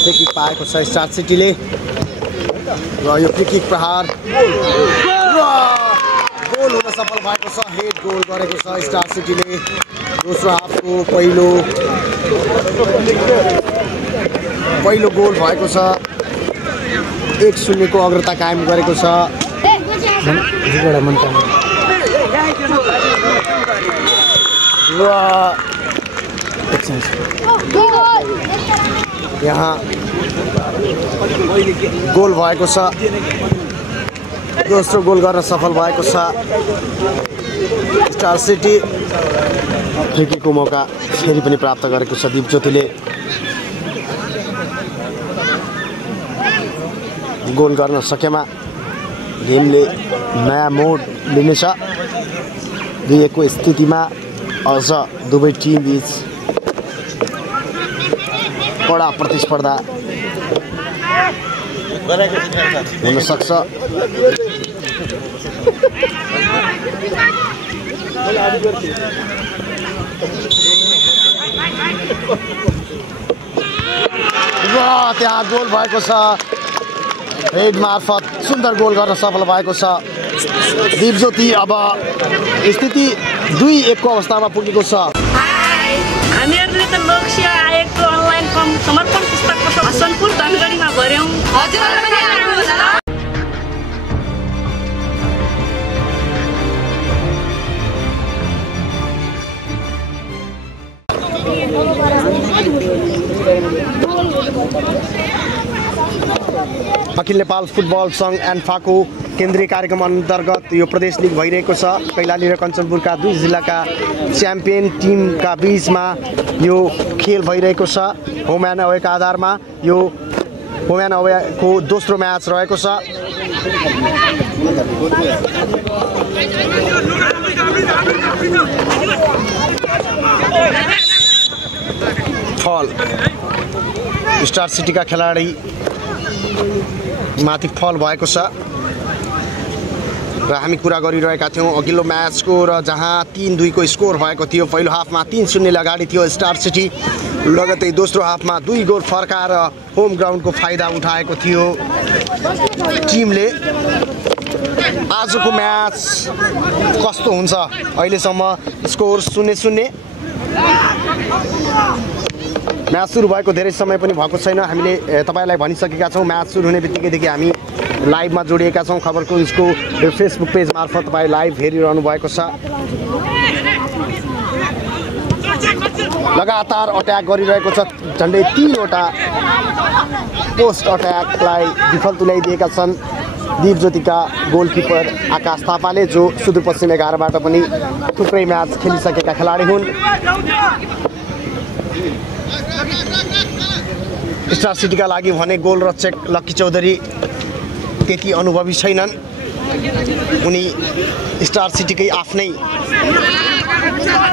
Free kick पाएको छ star सिटीले र यो फ्री किक प्रहार गोल हुन सफल भएको छ। हेड गोल गरेको छ स्टार सिटीले। दोस्रो हाफको पहिलो गोल भएको छ। 1-0 को अग्रता कायम गरेको छ। यहाँ गोल भएको छ। दोस्रो गोल गर्न सफल भएको छ स्टार सिटी। फ्री किकको मौका फेरि पनि प्राप्त गरेको छ दिपज्योतिले। गोल गर्न सकेमा गेमले नयाँ मोड लिनेछ। 2-1 को स्थितिमा अझ दुवै टिम बीच कडा प्रतिस्पर्धा हुन सक्छ। त्यहाँ गोल भएको छ। हेड मार्फत सुन्दर गोल गर्न सफल भएको छ दिपज्योति। अब स्थिति 2-1 को अवस्थामा पुगेको छ। हामीहरूले त लोकसेवा आयोगको अनलाइन समर्पण पुस्तकको हसनपुर धनगढीमा भर्यौं। हजुरहरुले पनि आउनुहोस् ल। अखिल नेपाल फुटबल सङ्घ एन्फाको केन्द्रीय कार्यक्रम अन्तर्गत यो प्रदेश लिग भइरहेको छ। कैलाली र कञ्चनपुरका 2 जिल्लाका च्याम्पियन टिमका बीचमा यो खेल भइरहेको छ। होम एन्ड अवेका आधारमा यो होम एन्ड अवेको दोस्रो म्याच रहेको छ। फल स्टार सिटीका खेलाडी माथि फल भएको छ र हामी कुरा गरिरहेका थियौँ अघिल्लो म्याचको र जहाँ 3-2 को स्कोर भएको थियो। पहिलो हाफमा 3-0 अगाडि थियो स्टार सिटी। लगतै दोस्रो हाफमा 2 गोल फर्काएर होम ग्राउन्डको फाइदा उठाएको थियो टिमले। आजको म्याच कस्तो हुन्छ? अहिलेसम्म स्कोर 0-0। म्याच सुरु भएको धेरै समय पनि भएको छैन। हामीले तपाईलाई भनिसकेका छौँ म्याच सुरु हुने बित्तिकैदेखि हामी लाइभमा जोडिएका छौँ। खबरको उसको फेसबुक पेज मार्फत तपाईँ लाइभ हेरिरहनु भएको छ। लगातार अट्याक गरिरहेको छ। झन्डै 3 वटा पोस्ट अट्याकलाई विफल तुल्याइदिएका छन् दिपज्योतिका गोलकिपर आकाश थापाले, जो सुदूरपश्चिम 11बाट पनि थुप्रै म्याच खेलिसकेका खेलाडी हुन्। स्टार सिटीका लागि भने गोल रक्षक लक्की चौधरी त्यति अनुभवी छैनन्। उनी स्टार सिटीकै आफ्नै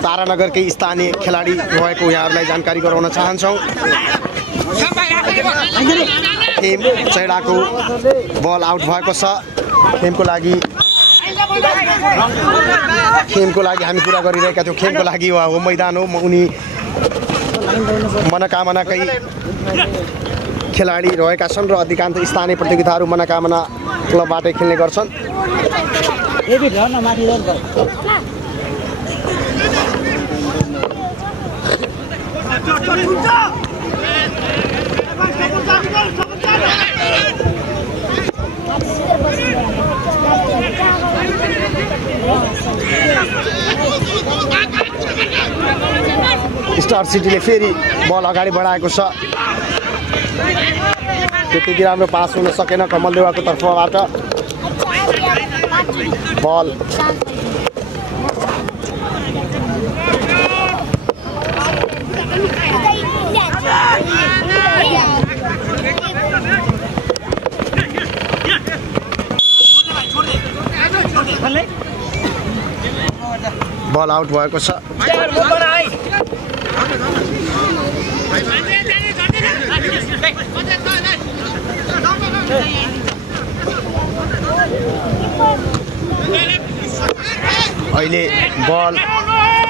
तारानगरकै स्थानीय खेलाडी रहेको यहाँहरूलाई जानकारी गराउन चाहन्छौँ। खेम चैडाको बल आउट भएको छ। खेमको लागि हामी कुरा गरिरहेका थियौँ। खेमको लागि हो मैदान हो। उनी मनोकामनाकै खेलाडी रहेका छन् र अधिकांश स्थानीय प्रतियोगिताहरू मनोकामना क्लबबाटै खेल्ने गर्छन्। स्टार सिटीले फेरि बल अगाडि बढाएको छ। त्यति राम्रो पास हुन सकेन कमलदेवाको तर्फबाट। बल बल आउट भएको छ। अहिले बल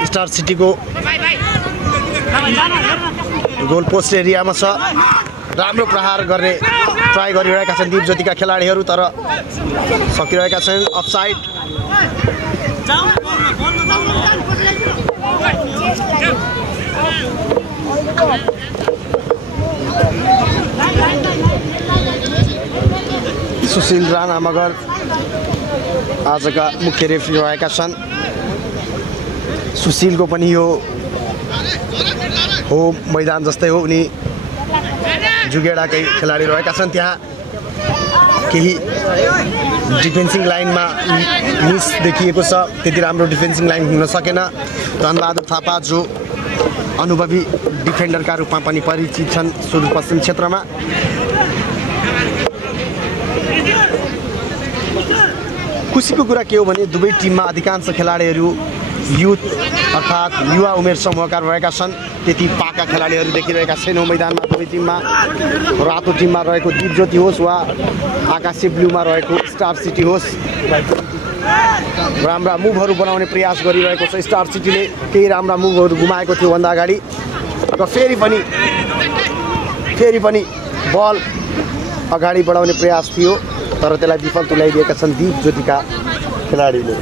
स्टार सिटीको गोल पोस्ट एरियामा छ। राम्रो प्रहार गर्ने ट्राई गरिरहेका छन् दिप ज्योतिका खेलाडीहरू तर सकिरहेका छन् अफसाइड। सुशील राणा मगर आजका मुख्य रेफ्री रहेका छन्। सुशीलको पनि यो हो मैदान जस्तै हो, उनी जुगेडाकै खेलाडी रहेका छन्। त्यहाँ केही डिफेन्सिङ लाइनमा मिस देखिएको छ, त्यति राम्रो डिफेन्सिङ लाइन हुन सकेन। धनबहादुर थापा जो अनुभवी डिफेन्डरका रूपमा पनि परिचित छन् सुदूरपश्चिम क्षेत्रमा। खुसीको कुरा के हो भने दुवै टिममा अधिकांश खेलाडीहरू युथ अर्थात् युवा उमेर समूहका रहेका छन्। त्यति पाका खेलाडीहरू देखिरहेका छैनौँ मैदानमा दुवै टिममा। रातो टिममा रहेको दिप ज्योति होस् वा आकाशे ब्लूमा रहेको स्टार सिटी होस्, राम्रा मुभहरू बनाउने प्रयास गरिरहेको छ स्टार सिटीले। केही राम्रा मुभहरू गुमाएको थियो भन्दा अगाडि र फेरि पनि बल अगाडि बढाउने प्रयास थियो तर त्यसलाई विफल तुल्याइदिएका छन् दिप ज्योतिका खेलाडीले।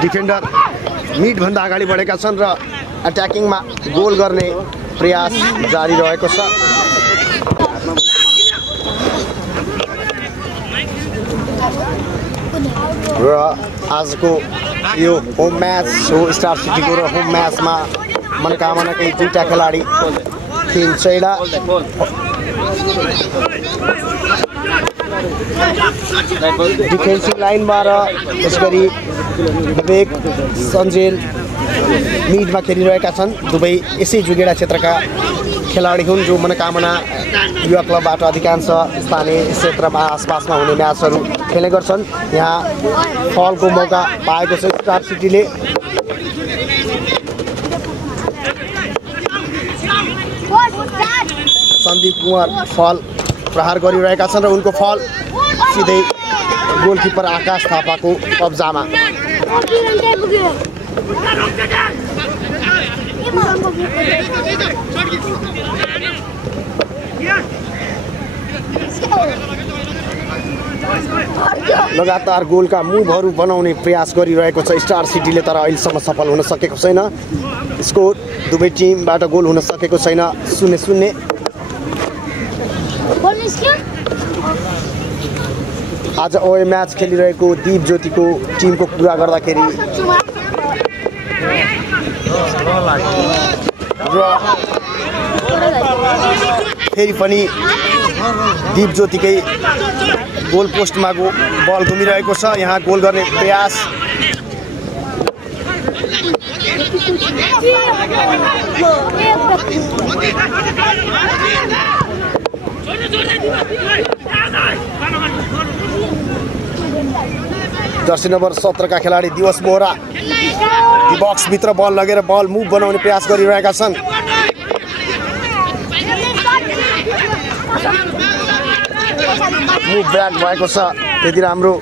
डिफेन्डर मिडभन्दा अगाडि बढेका छन् र अट्याकिङमा गोल गर्ने प्रयास जारी रहेको छ। र आजको यो होम म्याच हो स्टार सिटीको र होम म्याचमा मनोकामनाकै दुईटा खेलाडी थिइन् चैडा डिफेन्सिङ लाइनमा र यसगरी विवेक सञ्जेल मिडमा खेलिरहेका छन्। दुवै यसै जुगेडा क्षेत्रका खेलाडी हुन् जो मनोकामना युवा क्लबबाट अधिकांश स्थानीय क्षेत्रमा आसपासमा हुने म्याचहरू खेल्ने गर्छन्। यहाँ फलको मौका पाएको छ स्टार सिटीले। सन्दीप कुमार फल प्रहार गरिरहेका छन् र उनको फल सिधै गोलकिपर आकाश थापाको कब्जामा। लगातार गोलका मुभहरू बनाउने प्रयास गरिरहेको छ स्टार सिटीले तर अहिलेसम्म सफल हुन सकेको छैन। स्कोर दुवै टिमबाट गोल हुन सकेको छैन, 0-0। आज ओए म्याच खेलिरहेको दिप ज्योतिको टिमको कुरा गर्दाखेरि फेरि पनि दिप ज्योतिकै गोल पोस्टमा बल घुमिरहेको छ। यहाँ गोल गर्ने प्रयास जर्सी नम्बर 17 का खेलाडी दिवस बोहरा बक्सभित्र बल लगेर बल मुभ बनाउने प्रयास गरिरहेका छन्। मुभ ब्याक भएको छ त्यति राम्रो।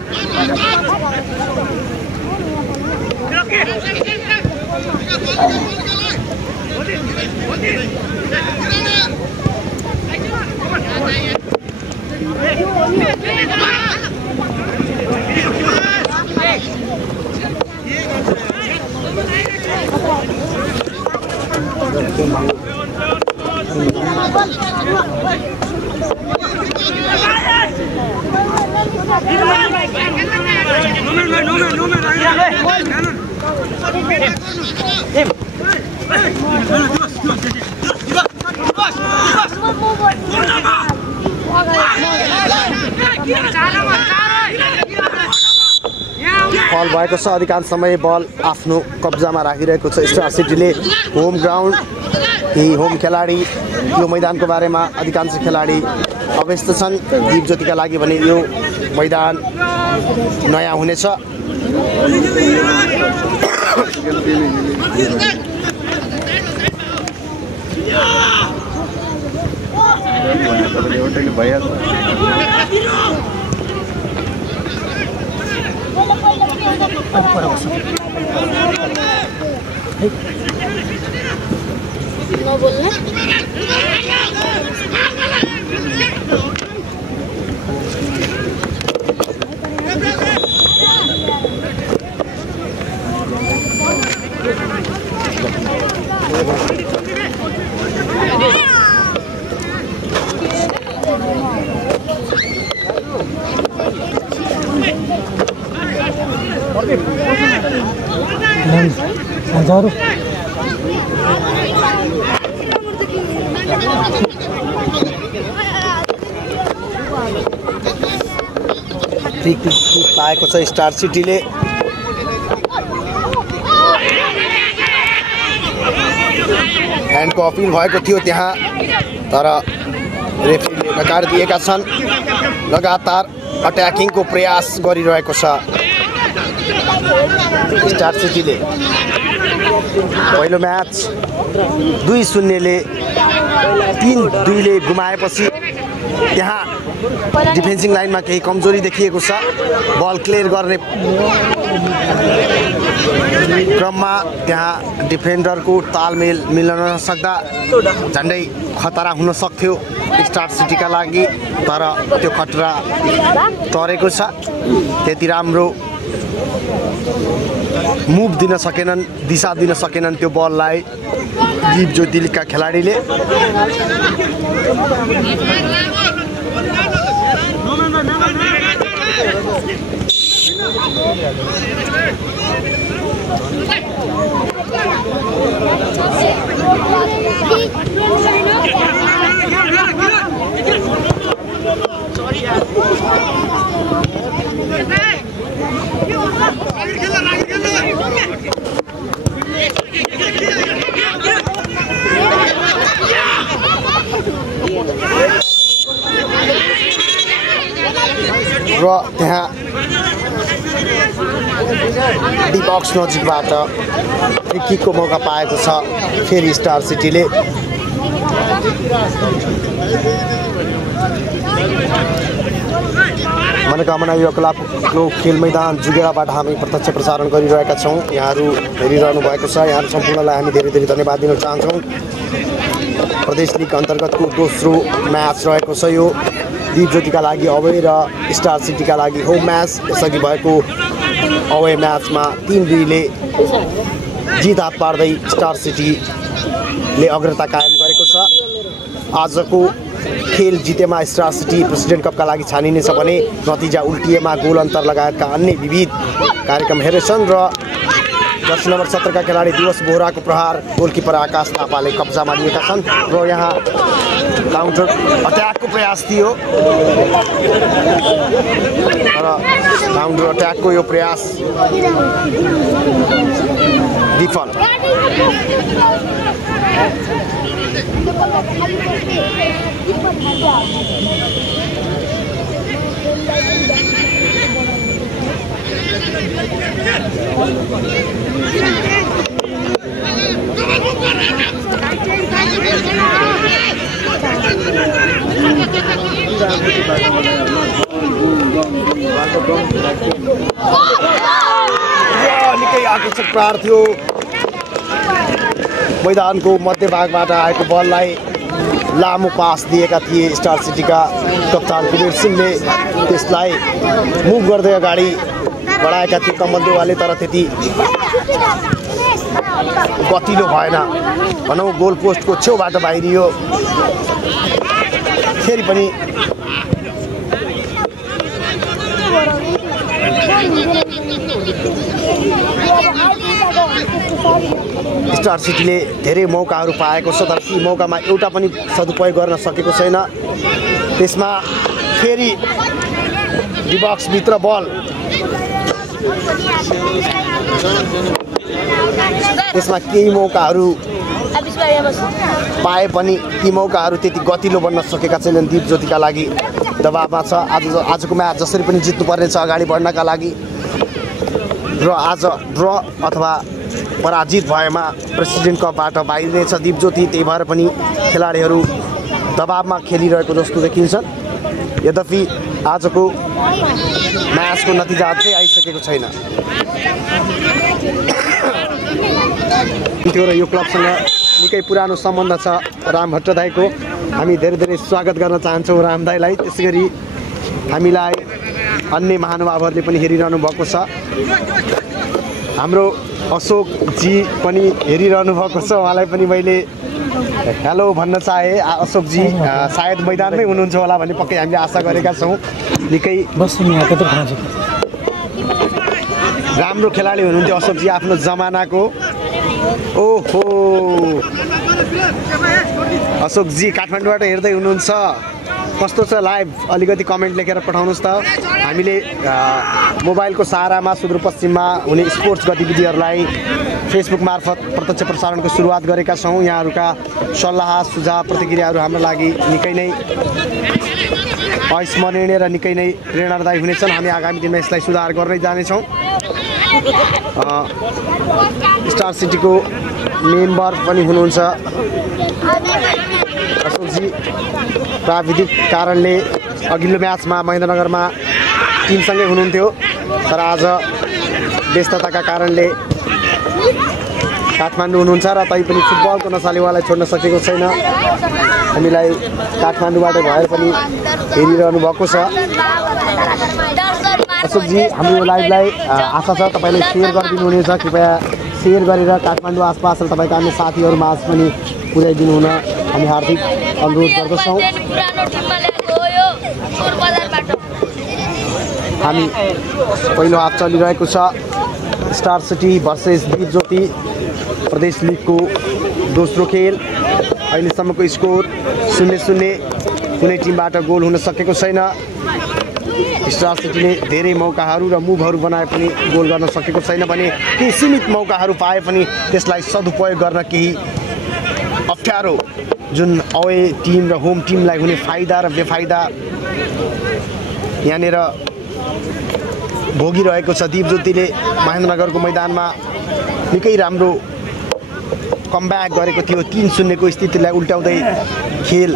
फल भएको छ। अधिकांश समय बल आफ्नो कब्जामा राखिरहेको छ स्टार सिटीले। होम ग्राउन्ड यी होम खेलाडी यो मैदानको बारेमा अधिकांश खेलाडी अवस्थित छन्। दिप ज्योतिका लागि भने यो मैदान नयाँ हुनेछ। तपाईँले एउटैले भइहाल्छ। फ्री किक पाएको छ स्टार सिटीले। ह्यान्डको अपिल भएको थियो त्यहाँ, तर रेफ्रीले नकार दिएका छन्। लगातार अट्याकिङको प्रयास गरिरहेको छ स्टार सिटीले। पहिलो म्याच 2-0ले 3-2ले गुमाएपछि त्यहाँ डिफेन्सिङ लाइनमा केही कमजोरी देखिएको छ। बल क्लियर गर्ने क्रममा त्यहाँ डिफेन्डरको तालमेल मिल्न नसक्दा झन्डै खतरा हुन सक्थ्यो स्टार सिटीका लागि, तर त्यो खतरा तरेको छ। त्यति राम्रो मुभ दिन सकेनन्, दिशा दिन सकेनन् त्यो बललाई दीप ज्योतिका खेलाडीले। र त्यहाँ डी बक्स नजिकबाट फ्री किकको मौका पाएको छ फेरि स्टार सिटीले। मनोकामना युवा क्लबको खेल मैदान जुगेडाबाट हामी प्रत्यक्ष प्रसारण गरिरहेका छौँ। यहाँहरू हेरिरहनु भएको छ। यहाँहरू सम्पूर्णलाई हामी धेरै धेरै धन्यवाद दिन चाहन्छौँ। प्रदेश लिग अन्तर्गतको दोस्रो म्याच रहेको छ यो। दीप ज्योतिका लागि अवे र स्टार सिटीका लागि होम म्याच। यसअघि भएको अवे म्याचमा 3-2ले जित हात पार्दै स्टार सिटीले अग्रता कायम गरेको छ। आजको खेल जितेमा स्टार सिटी प्रेसिडेन्ट कपका लागि छानिनेछ भने नतिजा उल्टिएमा गोल अन्तर लगायतका अन्य विविध कार्यक्रम हेरेछन्। र जर्सी नम्बर 17 का खेलाडी दिवस बोहराको प्रहार गोलकिपर आकाश थापाले कब्जामा लिएका छन् र यहाँ काउन्टर अट्याकको प्रयास थियो, तर काउन्टर अट्याकको यो प्रयास विफल। निकै आकर्षक प्रहार थियो। मैदानको मध्यभागबाट आएको बललाई लामो पास दिएका थिए स्टार सिटीका कप्तान कुबेर सिंहले। त्यसलाई मुभ गर्दै अगाडि बढाएका थिए कमल देवालले, तर त्यति गतिलो भएन। भनौँ गोल पोस्टको छेउबाट बाहिरियो। फेरि पनि स्टार सिटीले धेरै मौकाहरू पाएको छ, तर ती मौकामा एउटा पनि सदुपयोग गर्न सकेको छैन। त्यसमा फेरि डिबक्सभित्र बल, त्यसमा केही मौकाहरू पाए पनि ती मौकाहरू त्यति गतिलो बन्न सकेका छैनन्। दीप ज्योतिका लागि दबावमा छ। आजको म्याच जसरी पनि जित्नुपर्ने छ अगाडि बढ्नका लागि, र आज ड्र अथवा पराजित भएमा प्रेसिडेन्ट कपबाट बाहिरिनेछ दीप ज्योति। त्यही भएर पनि खेलाडीहरू दबावमा खेलिरहेको जस्तो देखिन्छ। यद्यपि आजको म्याचको नतिजा अझै आइसकेको छैन। त्यो र यो क्लबसँग निकै पुरानो सम्बन्ध छ राम भट्ट दाईको। हामी धेरै धेरै स्वागत गर्न चाहन्छौँ राम दाईलाई। त्यसै गरी हामीलाई अन्य महानुभावहरूले पनि हेरिरहनु भएको छ। हाम्रो अशोकजी पनि हेरिरहनु भएको छ। उहाँलाई पनि मैले हेलो भन्न चाहे। अशोकजी सायद मैदानमै हुनुहुन्छ होला भन्ने पक्कै हामीले आशा गरेका छौँ। निकै राम्रो खेलाडी हुनुहुन्थ्यो अशोकजी आफ्नो जमानाको। ओहो अशोकजी काठमाडौँबाट हेर्दै हुनुहुन्छ, कस्तो छ लाइभ अलिकति कमेन्ट लेखेर पठाउनुहोस् त। हामीले मोबाइलको सहारामा सुदूरपश्चिममा हुने स्पोर्ट्स गतिविधिहरूलाई फेसबुक मार्फत प्रत्यक्ष प्रसारणको सुरुवात गरेका छौँ। यहाँहरूका सल्लाह सुझाव प्रतिक्रियाहरू हाम्रो लागि निकै नै अविस्मरणीय र निकै नै प्रेरणादायी हुनेछन्। हामी आगामी दिनमा यसलाई सुधार गर्दै जानेछौँ। स्टार सिटीको मेम्बर पनि हुनुहुन्छ अशोकजी। प्राविधिक कारणले अघिल्लो म्याचमा महेन्द्रनगरमा टिमसँगै हुनुहुन्थ्यो, तर आज व्यस्तताका कारणले काठमाडौँ हुनुहुन्छ र तैपनि फुटबलको नसाले उहाँलाई छोड्न सकेको छैन। हामीलाई काठमाडौँबाट भएर पनि हेरिरहनु भएको छ। अशोकजी हाम्रो लाइभलाई आशा छ तपाईँले सेयर गरिदिनु हुनेछ। कृपया सेयर गरेर काठमाडौँ आसपास र तपाईँका अन्य साथीहरूमा पनि पुर्याइदिनु हुन हामी हार्दिक अनुरोध गर्दछौँ। हामी पहिलो हाफ चलिरहेको छ। स्टार सिटी भर्सेस दीप ज्योति प्रदेश लिगको दोस्रो खेल। अहिलेसम्मको स्कोर 0-0। कुनै टिमबाट गोल हुन सकेको छैन। स्टार सिटीले धेरै मौकाहरू र मुभहरू बनाए पनि गोल गर्न सकेको छैन भने केही सीमित मौकाहरू पाए पनि त्यसलाई सदुपयोग गर्न केही अप्ठ्यारो, जुन अवे टिम र होम टिमलाई हुने फाइदा र बेफाइदा यहाँनिर भोगिरहेको छ। दीप ज्योतिले महेन्द्रनगरको मैदानमा निकै राम्रो कमब्याक गरेको थियो। 3-0 को स्थितिलाई उल्ट्याउँदै खेल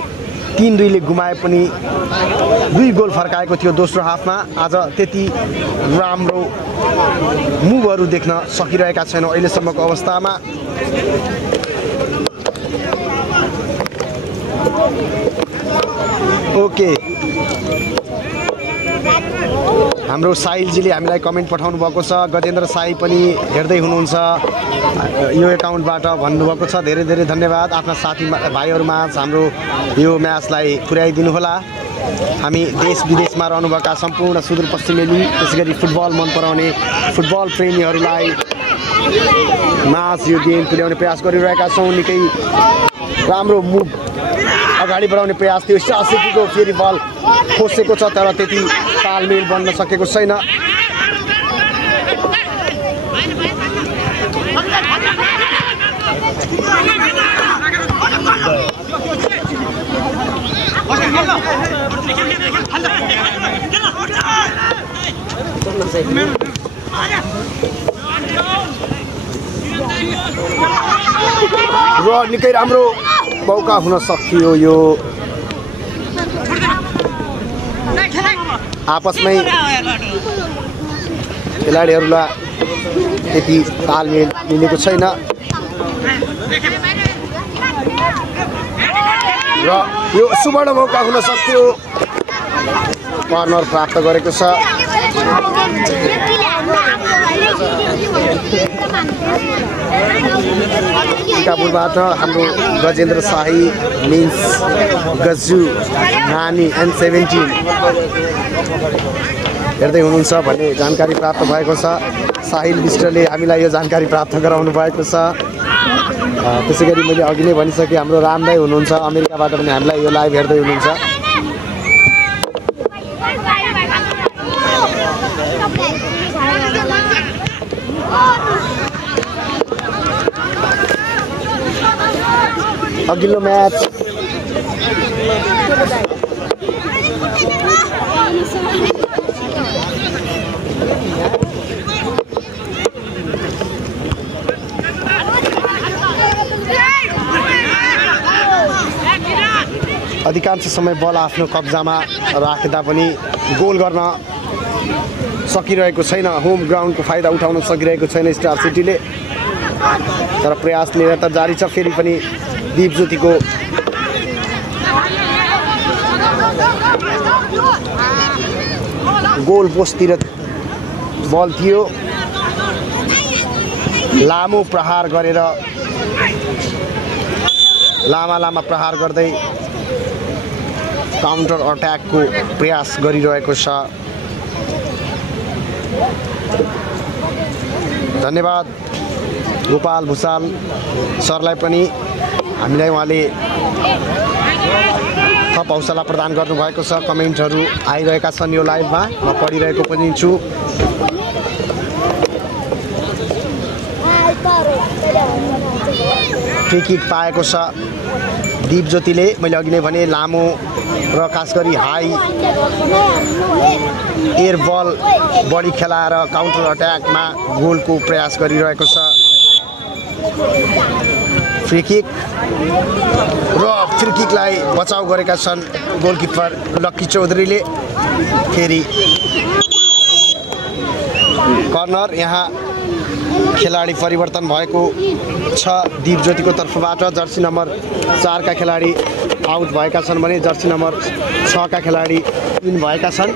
3-2 गुमाए पनि 2 गोल फर्काएको थियो दोस्रो हाफमा। आज त्यति राम्रो मुभहरू देख्न सकिरहेका छैनौँ अहिलेसम्मको अवस्थामा। ओके, हाम्रो साहिलजीले हामीलाई कमेन्ट पठाउनु भएको छ। गजेन्द्र साई पनि हेर्दै हुनुहुन्छ यो एकाउन्टबाट भन्नुभएको छ। धेरै धेरै धन्यवाद। आफ्ना साथी भाइहरूमा हाम्रो यो म्याचलाई पुर्याइदिनु होला। हामी देश विदेशमा रहनुभएका सम्पूर्ण सुदूरपश्चिमेली त्यसै गरी फुटबल मन पराउने फुटबल प्रेमीहरूलाई म्याच यो गेम पुर्याउने प्रयास गरिरहेका छौँ। निकै राम्रो मुभ अगाडि बढाउने प्रयास थियो। स्टार सिटीको फेरि बल खोसेको छ तर त्यति तालमेल बन्न सकेको छैन। र निकै राम्रो मौका हुन सक्थ्यो। यो आपसमै खेलाडीहरूलाई त्यति तालमेल मिलेको छैन र यो सुवर्ण मौका हुन सक्थ्यो। कर्नर प्राप्त गरेको छ। टिकापुरबाट हाम्रो गजेन्द्र शाही मिन्स गजु नानी N17 हेर्दै हुनुहुन्छ भन्ने जानकारी प्राप्त भएको छ। साहिल विष्टले हामीलाई यो जानकारी प्राप्त गराउनु भएको छ। त्यसै गरी मैले अघि नै भनिसकेँ हाम्रो रामदाई हुनुहुन्छ अमेरिकाबाट पनि हामीलाई यो लाइभ हेर्दै हुनुहुन्छ। अघिल्लो म्याच अधिकांश समय बल आफ्नो कब्जामा राख्दा पनि गोल गर्न सकिरहेको छैन। होम ग्राउन्डको फाइदा उठाउन सकिरहेको छैन स्टार सिटीले, तर प्रयास निरन्तर जारी छ। फेरि पनि दीपज्योतिको गोल पोस्टतिर बल थियो, लामो प्रहार गरेर लामा प्रहार गर्दै काउन्टर अट्याकको प्रयास गरिरहेको छ। धन्यवाद गोपाल भुषाल सरलाई पनि, हामीलाई उहाँले थप हौसला प्रदान गर्नुभएको छ। कमेन्टहरू आइरहेका छन् यो लाइभमा, म पढिरहेको पनि छु। फ्री किक पाएको छ दीपज्योतिले। मैले अघि नै भने लामो र खास गरी हाई एयर बल बढी खेलाएर काउन्टर अट्याकमा गोलको प्रयास गरिरहेको छ। फ्री किक र फ्री किकलाई बचाउ गरेका छन् गोलकिपर लक्की चौधरीले। फेरि कर्नर, यहाँ खेलाडी परिवर्तन भएको छ दीपज्योतिको तर्फबाट। जर्सी नम्बर 4 का खेलाडी आउट भएका छन् भने जर्सी नम्बर 6 का खेलाडी इन भएका छन्।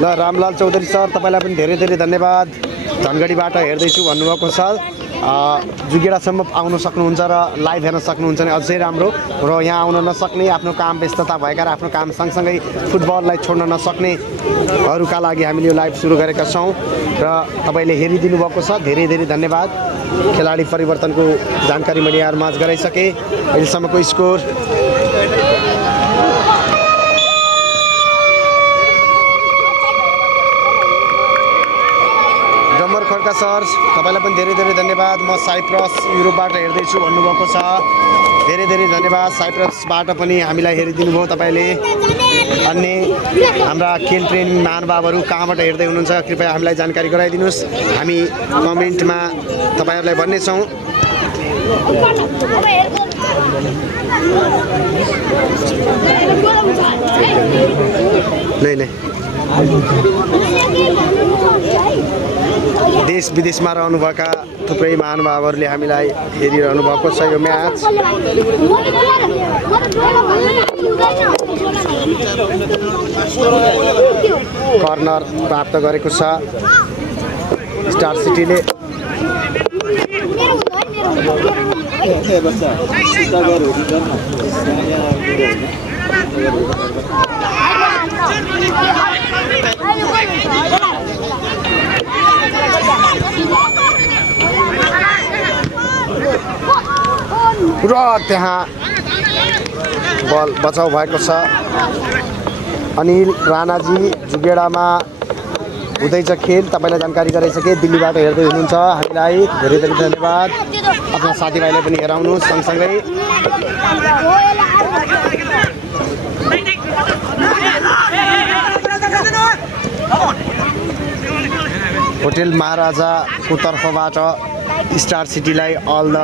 ल रामलाल चौधरी सर, तपाईँलाई पनि धेरै धेरै धन्यवाद। धनगढीबाट हेर्दैछु भन्नुभएको छ। जुगेडासम्म आउन सक्नुहुन्छ र लाइभ हेर्न सक्नुहुन्छ भने अझै राम्रो। र यहाँ आउन नसक्ने, आफ्नो काम व्यस्तता भएका र आफ्नो काम सँगसँगै फुटबललाई छोड्न नसक्नेहरूका लागि हामीले यो लाइभ सुरु गरेका छौँ र तपाईँले हेरिदिनु भएको छ। धेरै धेरै धन्यवाद। खेलाडी परिवर्तनको जानकारी मैले यहाँहरूमाझ गराइसकेँ। अहिलेसम्मको स्कोर खड्का सर, तपाईँलाई पनि धेरै धेरै धन्यवाद। म साइप्रस युरोपबाट हेर्दैछु भन्नुभएको छ। धेरै धेरै धन्यवाद। साइप्रसबाट पनि हामीलाई हेरिदिनु भयो तपाईँले। अन्य हाम्रा खेल प्रेमी महानुभावहरू कहाँबाट हेर्दै हुनुहुन्छ कृपया हामीलाई जानकारी गराइदिनुहोस्। हामी कमेन्टमा तपाईँहरूलाई भन्नेछौँ। नै देश विदेशमा रहनुभएका थुप्रै महानुभावहरूले हामीलाई हेरिरहनु भएको छ। यो म्याच कर्नर प्राप्त गरेको छ स्टार सिटीले। र त्यहाँ बल बचाउ भएको छ। अनिल राणाजी जुगेडामा हुँदैछ खेल, तपाईँलाई जानकारी गराइसके। दिल्लीबाट हेर्दै हुनुहुन्छ हामीलाई, धेरै धेरै धन्यवाद। आफ्ना साथीभाइलाई पनि हेराउनुहोस् सँगसँगै। होटेल महाराजाको तर्फबाट स्टार सिटीलाई अल द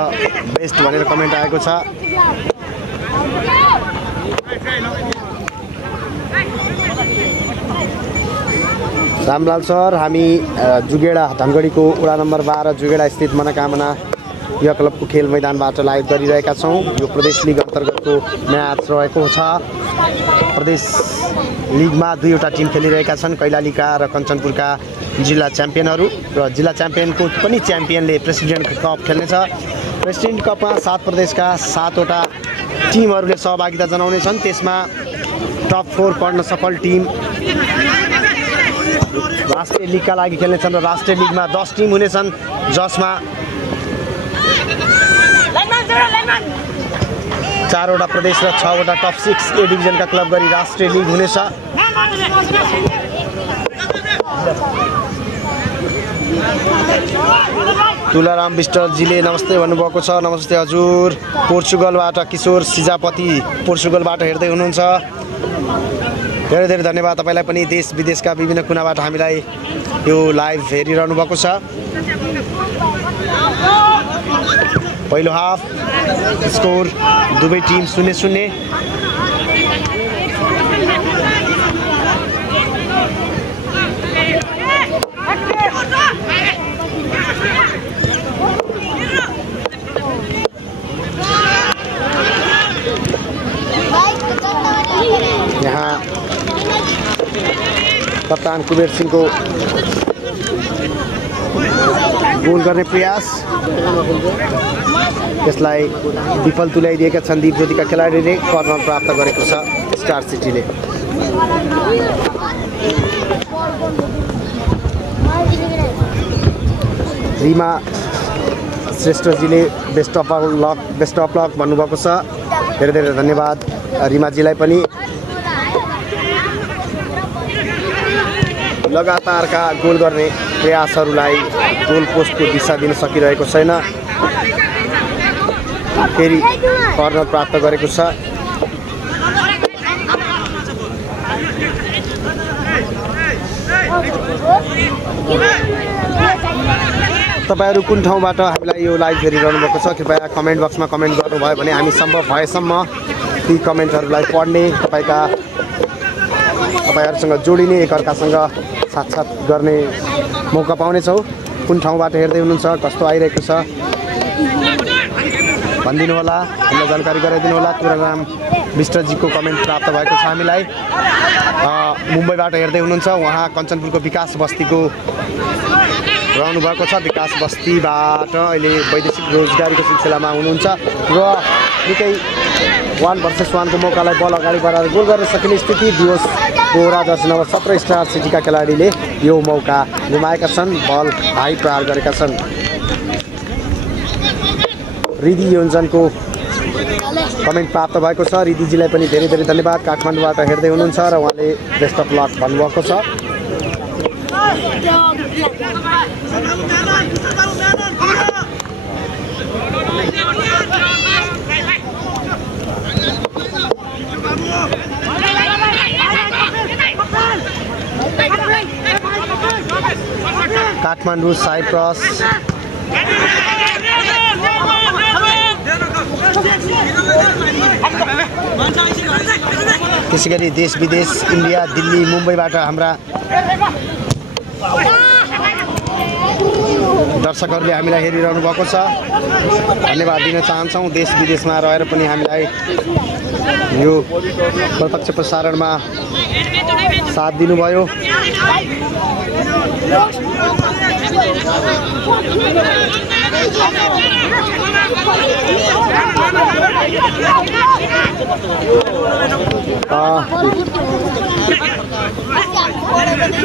बेस्ट भनेर कमेन्ट आएको छ। रामलाल सर, हामी जुगेडा धनगढीको वडा नम्बर 12 जुगेडा स्थित मनोकामना युवा क्लबको खेल मैदानबाट लाइभ गरिरहेका छौँ। यो प्रदेश लिग अन्तर्गतको म्याच रहेको छ। प्रदेश लिगमा दुईवटा टिम खेलिरहेका छन्, कैलालीका र कञ्चनपुरका जिल्ला च्याम्पियनहरू। र जिल्ला च्याम्पियनको पनि च्याम्पियनले प्रेसिडेन्ट कप खेल्नेछ। प्रेसिडेन्ट कपमा 7 प्रदेशका 7वटा टिमहरूले सहभागिता जनाउनेछन्। त्यसमा टप 4 पढ्न सफल टिम राष्ट्रिय लिगका लागि खेल्नेछन् र राष्ट्रिय लिगमा 10 टिम हुनेछन्, जसमा 4वटा प्रदेश र 6वटा टप 6 ए डिभिजनका क्लब गरी राष्ट्रिय लिग हुनेछ। तुलाराम विष्टजीले नमस्ते भन्नुभएको छ। नमस्ते हजुर। पोर्चुगलबाट किशोर सिजापति पोर्चुगलबाट हेर्दै हुनुहुन्छ, धेरै धेरै धन्यवाद तपाईँलाई पनि। देश विदेशका विभिन्न कुनाबाट हामीलाई यो लाइभ हेरिरहनु भएको छ। पहिलो हाफ स्कोर दुवै टिम 0-0। यहाँ कप्तान कुबेर सिंहको गोल गर्ने प्रयास, त्यसलाई विफल तुल्याइदिएका छन् दीप ज्योतिका खेलाडीले। कर्नर प्राप्त गरेको छ स्टार सिटीले। रिमा श्रेष्ठजीले बेस्ट अफ लक भन्नुभएको छ। धेरै धेरै धन्यवाद रिमाजीलाई पनि। लगातारका गोल गर्ने प्रयासहरूलाई गोल पोस्टको दिशा दिन सकिरहेको छैन। फेरि कर्नर प्राप्त गरेको छ। तपाईहरु कुन ठाउँबाट हामीलाई यो लाइभ हेरिरहनु भएको छ कृपया कमेन्ट बक्समा कमेन्ट गर्नुभयो भने हामी सम्भव भएसम्म ती कमेन्टहरूलाई पढ्ने, तपाईहरुसँग जोडिने, एकअर्कासँग साक्षात गर्ने मौका पाउनेछौँ। कुन ठाउँबाट हेर्दै हुनुहुन्छ, कस्तो आइरहेको छ भनिदिनु होला, हामीलाई जानकारी गराइदिनु होला। तुराराम विष्टजीको कमेन्ट प्राप्त भएको छ हामीलाई। मुम्बईबाट हेर्दै हुनुहुन्छ, उहाँ कञ्चनपुरको विकास बस्तीको रहनु भएको छ। विकास बस्तीबाट अहिले वैदेशिक रोजगारीको सिलसिलामा हुनुहुन्छ र निकै 1 वर्सेस 1 को मौकालाई बल अगाडि बढाएर गोल गर्न सकिने स्थिति। दिवसको जर्सी नम्बर 17 स्टार सिटीका खेलाडीले यो मौका गुमाएका छन्, बल हाई प्रहार गरेका छन्। रिदी योन्जनको कमेन्ट प्राप्त भएको छ। रिदीजीलाई पनि धेरै धेरै धन्यवाद। काठमाडौँबाट हेर्दै हुनुहुन्छ र उहाँले बेस्ट अफ लक भन्नुभएको छ। काठमाडौँ साइप्रस त्यसैगरी देश विदेश इन्डिया दिल्ली मुम्बईबाट हाम्रा दर्शकहरूले हामीलाई हेरिरहनु भएको छ, धन्यवाद दिन चाहन्छौँ। देश विदेशमा रहेर पनि हामीलाई यो प्रत्यक्ष प्रसारणमा साथ दिनुभयो।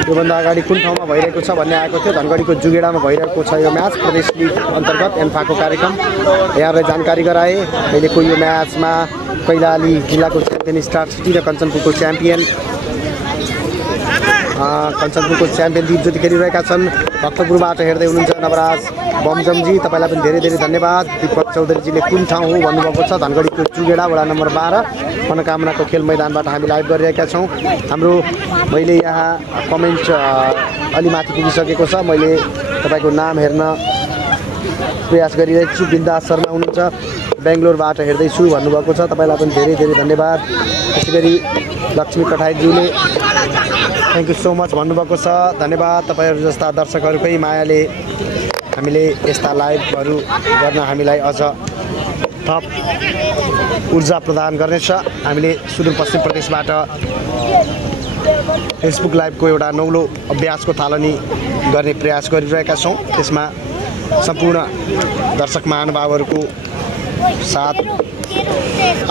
योभन्दा अगाडि कुन ठाउँमा भइरहेको छ भन्ने आएको थियो। धनगढीको जुगेडामा भइरहेको छ यो म्याच, प्रदेश लिग अन्तर्गत एन्फाको कार्यक्रम। यहाँलाई जानकारी गराए अहिलेको यो म्याचमा कैलाली जिल्लाको च्याम्पियन स्टार सिटी र कञ्चनपुरको च्याम्पियन दीप ज्योति खेलिरहेका छन्। भक्तपुरबाट हेर्दै हुनुहुन्छ नवराज बमजमजी, तपाईँलाई पनि धेरै धेरै धन्यवाद। दीपक चौधरीजीले कुन ठाउँ हो भन्नुभएको छ, धनगढीको जुगेडा वडा नम्बर 12 मनोकामनाको खेल मैदानबाट हामी लाइभ गरिरहेका छौँ। मैले यहाँ कमेन्ट अलि माथि पुगिसकेको छ, मैले तपाईँको नाम हेर्न प्रयास गरिरहेको छु। बिन्दास शर्मा हुनुहुन्छ, बेङ्गलोरबाट हेर्दैछु भन्नुभएको छ, तपाईँलाई पनि धेरै धेरै धन्यवाद। त्यसै गरी लक्ष्मी कठाइज्यूले थ्याङ्क यू सो मच भन्नुभएको छ, धन्यवाद। तपाईँहरू जस्ता दर्शकहरूकै मायाले हामीले यस्ता लाइभहरू गर्न हामीलाई अझ थप ऊर्जा प्रदान गर्नेछ। हामीले सुदूरपश्चिम प्रदेशबाट फेसबुक लाइभको एउटा नौलो अभ्यासको थालनी गर्ने प्रयास गरिरहेका छौँ। त्यसमा सम्पूर्ण दर्शक महानुभावहरूको साथ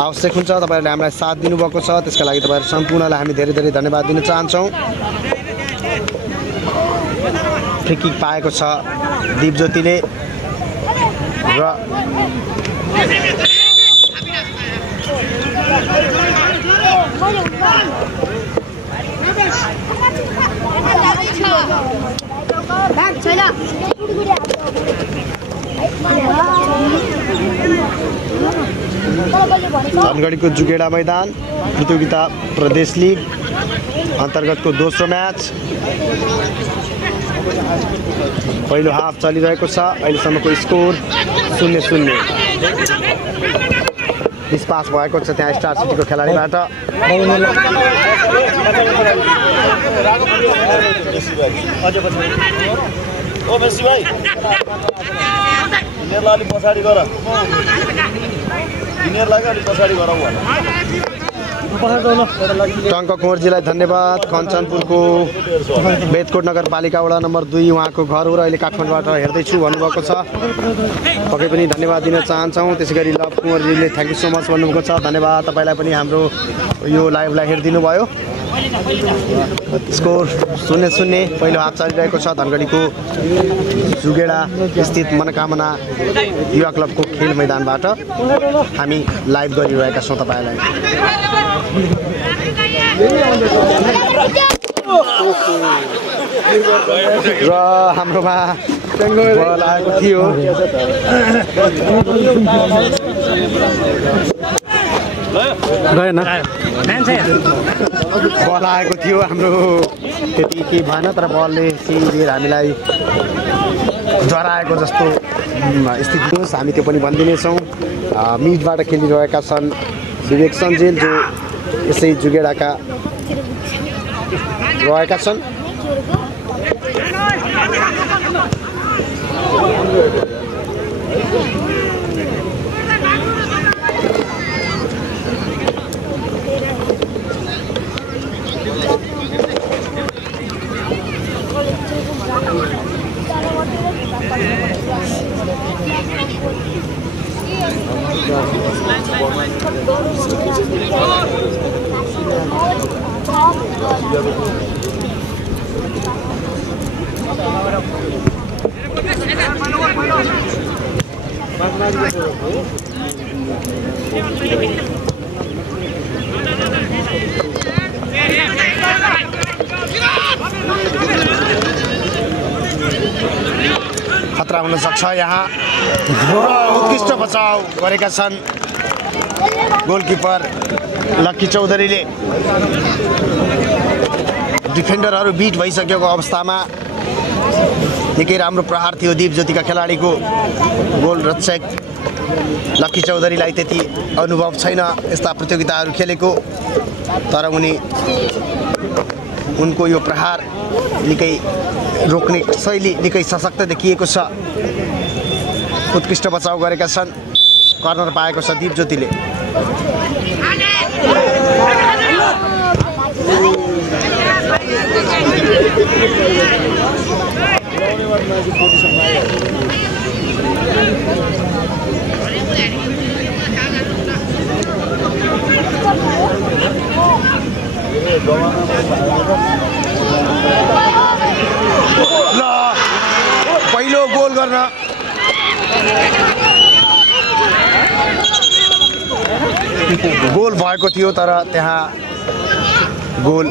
आवश्यक हुन्छ। तपाईँहरूले हामीलाई साथ दिनुभएको छ, त्यसका लागि तपाईँहरू सम्पूर्णलाई हामी धेरै धेरै धन्यवाद दिन चाहन्छौँ। फ्री किक पाएको छ दीप ज्योतिले र धनगढीको जुगेडा मैदान प्रतियोगिता प्रदेश लिग अन्तर्गतको दोस्रो म्याच पहिलो हाफ चलिरहेको छ। अहिलेसम्मको स्कोर 0-0। मिसपास भएको छ त्यहाँ स्टार सिटीको खेलाडीबाट। ओ मेसी भाइ यिनीहरुलाई अलि पछाडी गर, यिनीहरुलाई अलि पछाडी गराउ भन। टङ्क कुँवरजीलाई धन्यवाद। कञ्चनपुरको बेदकोट नगरपालिका वडा नम्बर 2 उहाँको घर हो र अहिले काठमाडौँबाट हेर्दैछु भन्नुभएको छ। पक्कै पनि धन्यवाद दिन चाहन्छौँ। त्यसै गरी लभ कुँवरजीले थ्याङ्क यू सो मच भन्नुभएको छ। धन्यवाद तपाईँलाई पनि हाम्रो यो लाइभलाई हेरिदिनु भयो। स्कोर 0-0। पहिलो हाफ चलिरहेको छ धनगढीको जुगेडा स्थित मनोकामना युवा क्लबको खेल मैदानबाट हामी लाइभ गरिरहेका छौँ तपाईँलाई। र हाम्रोमा बल आएको थियो। बल आएको थियो हाम्रो त्यति केही भएन, तर बलले सिधै हामीलाई जराएको जस्तो स्थिति होस् हामी त्यो पनि भनिदिनेछौँ। मिडबाट खेलिरहेका छन् विवेक सञ्जेल जो यसै जुगेडाका रहेका छन्। खतरा हुन सक्छ यहाँ। उत्कृष्ट बचाउ गरेका छन् गोलकिपर लक्की चौधरीले। डिफेन्डरहरू बिट भइसकेको अवस्थामा निकै राम्रो प्रहार थियो दीप ज्योतिका खेलाडीको। गोल रक्षक लक्की चौधरीलाई त्यति अनुभव छैन यस्ता प्रतियोगिताहरू खेलेको, तर उनको यो प्रहार निकै रोक्ने शैली निकै सशक्त देखिएको छ। उत्कृष्ट बचाउ गरेका छन्। कर्नर पाएको छ दीप ज्योतिले। ल पहिलो गोल गर्न गोल भएको थियो, तर त्यहाँ गोल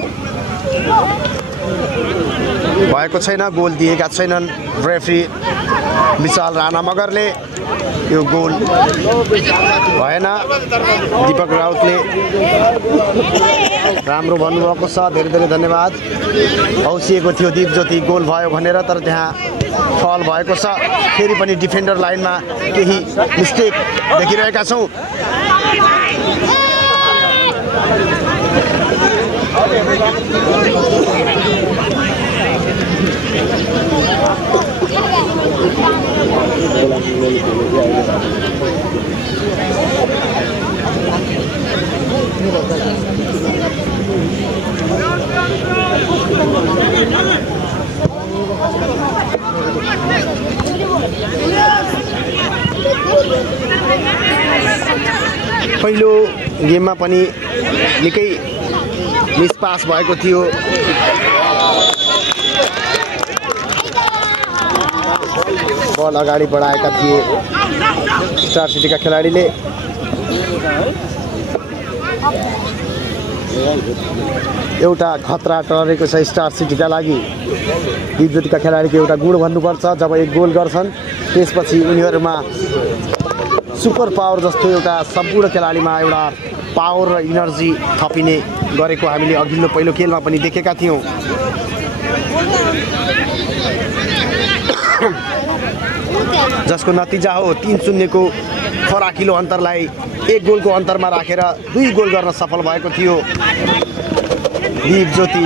भएको छैन। गोल दिएका छैनन् रेफ्री विशाल राणा मगरले। यो गोल भएन। दीपक राउतले राम्रो भन्नुभएको छ, धेरै धेरै धन्यवाद। हौसिएको थियो दीप ज्योति गोल भयो भनेर, तर त्यहाँ फल भएको छ। फेरि पनि डिफेन्डर लाइनमा केही मिस्टेक देखिरहेका छौँ। पहिलो गेममा पनि निकै मिसपास भएको थियो। बल अगाडि बढाएका थिए स्टार सिटीका खेलाडीले। एउटा खतरा टरेको छ स्टार सिटीका लागि। दीप ज्योतिका खेलाडीको एउटा गुण भन्नुपर्छ, जब एक गोल गर्छन् त्यसपछि उनीहरूमा सुपर पावर जस्तो एउटा सम्पूर्ण खेलाडीमा एउटा पावर र इनर्जी थपिने गरेको हामीले अघिल्लो पहिलो खेलमा पनि देखेका थियौँ। जसको नतिजा हो 3-0 को फराकिलो अन्तरलाई 1 गोलको अन्तरमा राखेर 2 गोल गर्न सफल भएको थियो दीप ज्योति।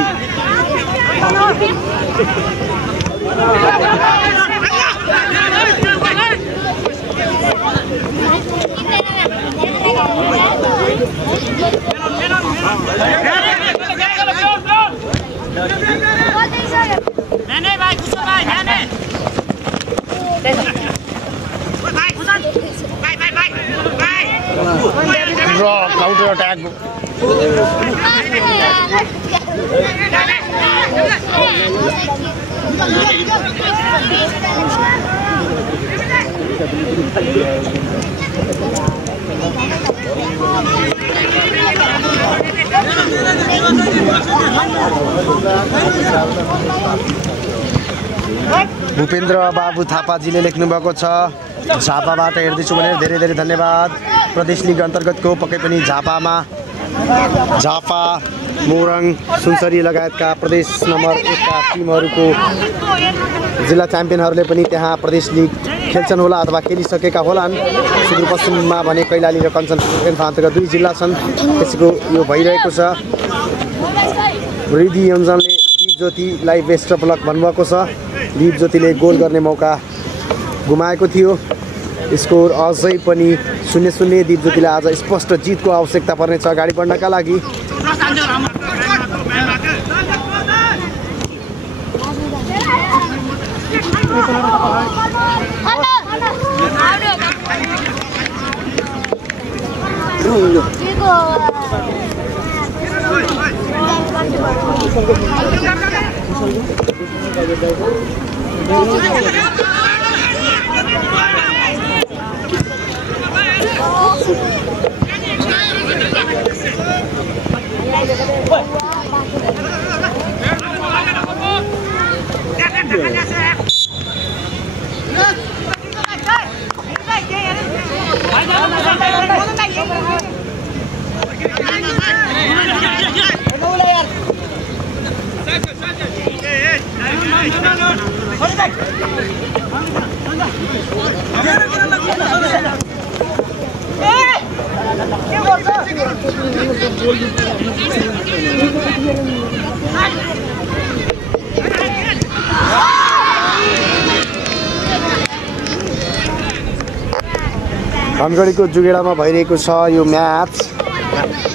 काउन्टर अट्याक भूपेन्द्र बाबु थापाजीले लेख्नु भएको छ झापाबाट हेर्दैछु भनेर धेरै धेरै धन्यवाद। प्रदेश लिग अन्तर्गतको पक्कै पनि झापामा झापा मोरङ सुनसरी लगायतका प्रदेश नम्बर 1 का टिमहरूको जिल्ला च्याम्पियनहरूले पनि त्यहाँ प्रदेश लिग खेल्छन् होला अथवा खेलिसकेका होलान्। सुदूरपश्चिममा भने कैलाली र कञ्चनपुर अन्तर्गत 2 जिल्ला छन्। त्यसको यो भइरहेको छ। रिदी योन्जनले दीप ज्योतिलाई बेस्ट अफ लक भन्नुभएको छ। दीप ज्योतिले गोल गर्ने मौका गुमाएको थियो। स्कोर अझै पनि 0-0। दीप ज्योतिलाई आज स्पष्ट जितको आवश्यकता पर्नेछ अगाडि बढ्नका लागि। धनगढीको जुगेडामा भइरहेको छ यो म्याच।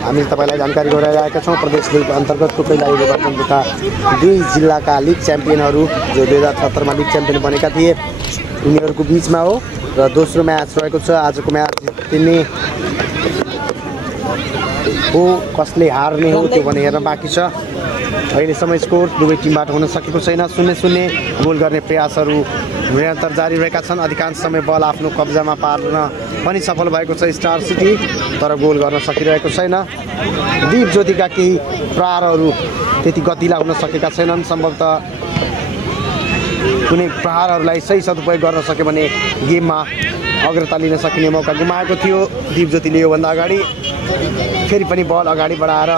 हामी तपाईलाई जानकारी गराइरहेका छौँ। प्रदेश लिग अन्तर्गतको कैलाली र कञ्चनपुरका 2 जिल्लाका लिग च्याम्पियनहरू जो 2076 मा लिग च्याम्पियन बनेका थिए उनीहरूको बीचमा हो र दोस्रो म्याच रहेको छ। आजको म्याच जित्ने हो कसले हार्ने हो त्यो भने हेर्न बाँकी छ। अहिलेसम्म स्कोर दुवै टिमबाट हुन सकेको छैन। 0-0 गोल गर्ने प्रयासहरू निरन्तर जारी रहेका छन्। अधिकांश समय बल आफ्नो कब्जामा पार्न पनि सफल भएको छ स्टार सिटी, तर गोल गर्न सकिरहेको छैन। दीप ज्योतिका केही प्रहारहरू त्यति गतिला हुन सकेका छैनन्। सम्भवतः कुनै प्रहारहरूलाई सही सदुपयोग गर्न सक्यो भने गेममा अग्रता लिन सकिने मौका गुमाएको थियो दीप ज्योतिले। योभन्दा अगाडि फेरि पनि बल अगाडि बढाएर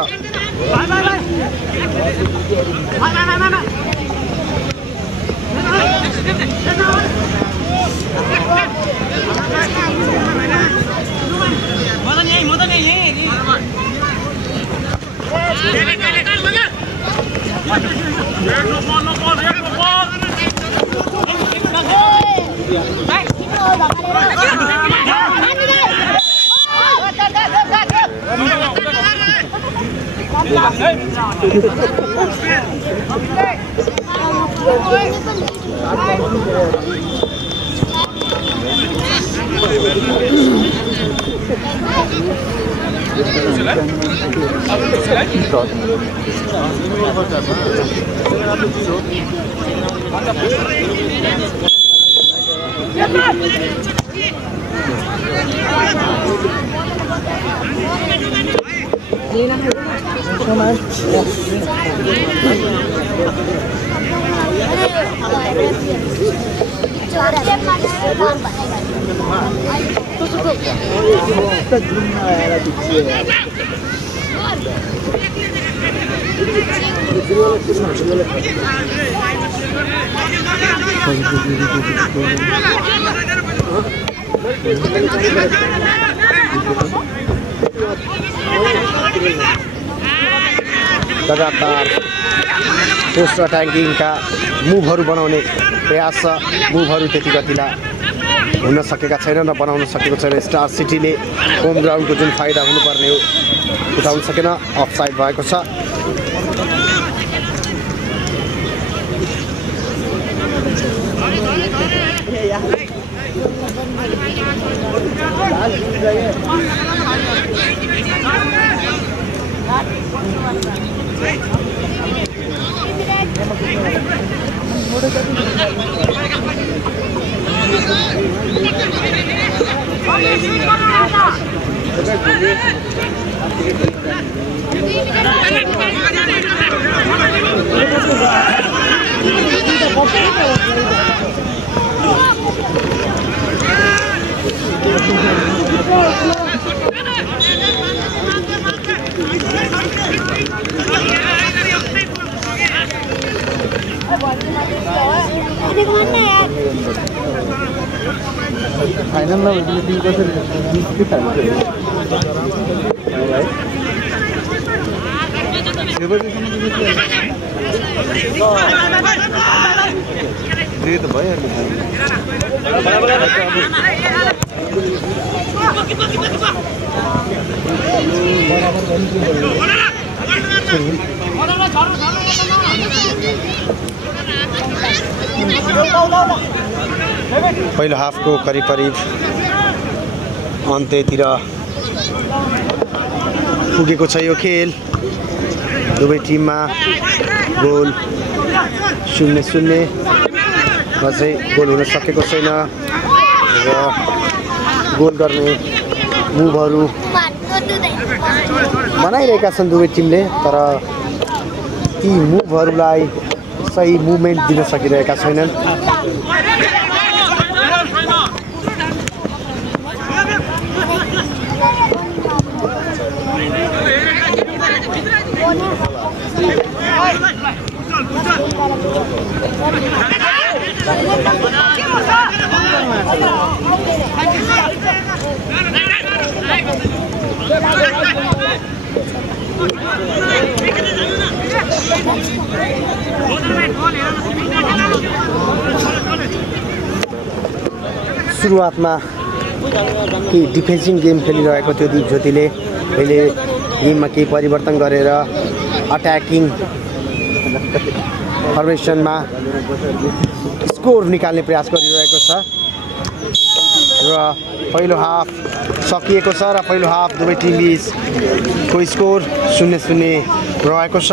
लगातार पोस्ट अट्याकिङका मुभहरू बनाउने प्रयास छ। मुभहरू त्यति गतिला हुन सकेका छैनन् र बनाउन सकेको छैन। स्टार सिटीले होम ग्राउन्डको जुन फाइदा हुनुपर्ने हो उठाउन सकेन। अफसाइड भएको छ। फाइनलमा टिम कसरी के फाइनल त पहिलो हाफको करिब करिब अन्त्यतिर पुगेको छ यो खेल। दुवै टिममा गोल 0-0 अझै गोल हुन सकेको छैन र गोल गर्ने मुभहरू बनाइरहेका छन् दुवै टिमले, तर ती मुभहरूलाई सही मुभमेन्ट दिन सकिरहेका छैनन्। सुरुवातमा केही डिफेन्सिङ गेम खेलिरहेको थियो दीप ज्योतिले। अहिले गेममा केही परिवर्तन गरेर अट्याकिङ फर्मेसनमा स्कोर निकाल्ने प्रयास गरिरहेको छ र पहिलो हाफ सकिएको छ र पहिलो हाफ दुवै टिम बीचको स्कोर 0-0 रहेको छ।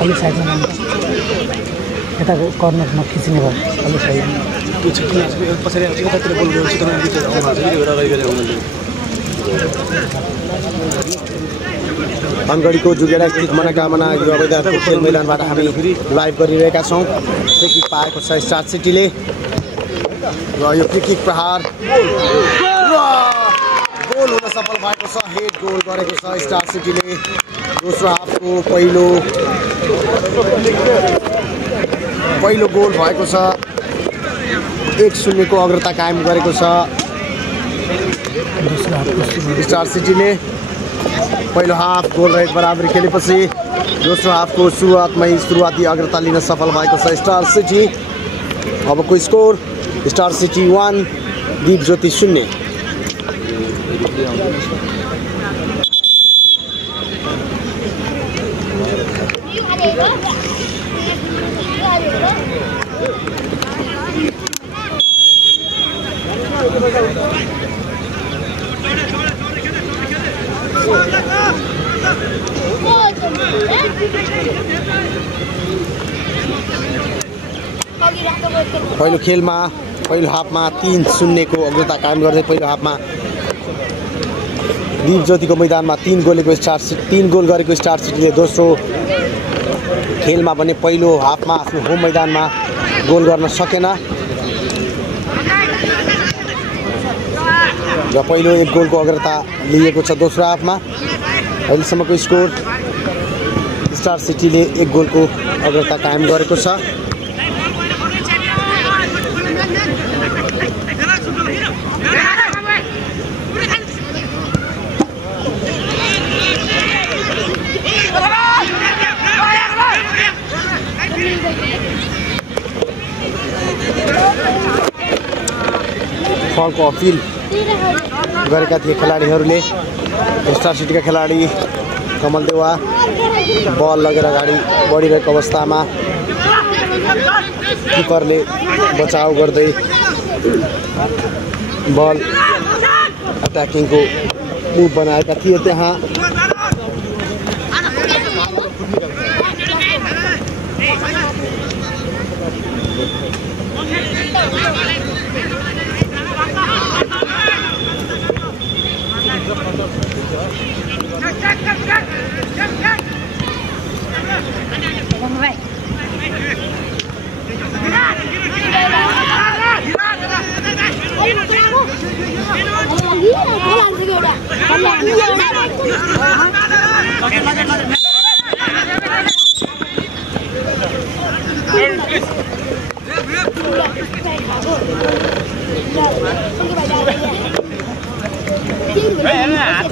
अलि साइडमा यता कर्नरमा खिच्ने भयो। अलि साइडमा धनगढीको जुगेडा स्थित मनोकामना गृहविद्यालयको खेल मैदानबाट हामी लाइभ गरिरहेका छौँ। फ्री किक पाएको छ स्टार सिटीले र यो फ्री किक प्रहार गोल हुन सफल भएको छ। हेड गोल गरेको छ स्टार सिटीले। दोस्रो हाफको पहिलो गोल भएको छ। 1-0 को अग्रता कायम गरेको छ स्टार सिटीले। पहिलो हाफ गोल र 1 बराबरी खेलेपछि दोस्रो हाफको सुरुवाती अग्रता लिन सफल भएको छ स्टार सिटी। अबको स्कोर स्टार सिटी 1 दीप ज्योति 0। पहिलो खेलमा पहिलो हाफमा 3-0 को अग्रता कायम गर्दै पहिलो हाफमा दीप ज्योतिको मैदानमा 3 गोल गरेको स्टार सिटीले दोस्रो खेलमा भने पहिलो हाफमा आफ्नो होम मैदानमा गोल गर्न सकेन र पहिलो 1 गोलको अग्रता लिएको छ दोस्रो हाफमा। अहिलेसम्मको स्कोर स्टार सिटीले 1 गोलको अग्रता कायम गरेको छ। फलको अपिल गरेका थिए खेलाडीहरूले। स्टार सिटीका खेलाडी कमल देवा बल लगेर अगाडि बढिरहेको अवस्थामा किपरले बचाउ गर्दै बल अट्याकिङको मुभ बनाएका थिए। त्यहाँ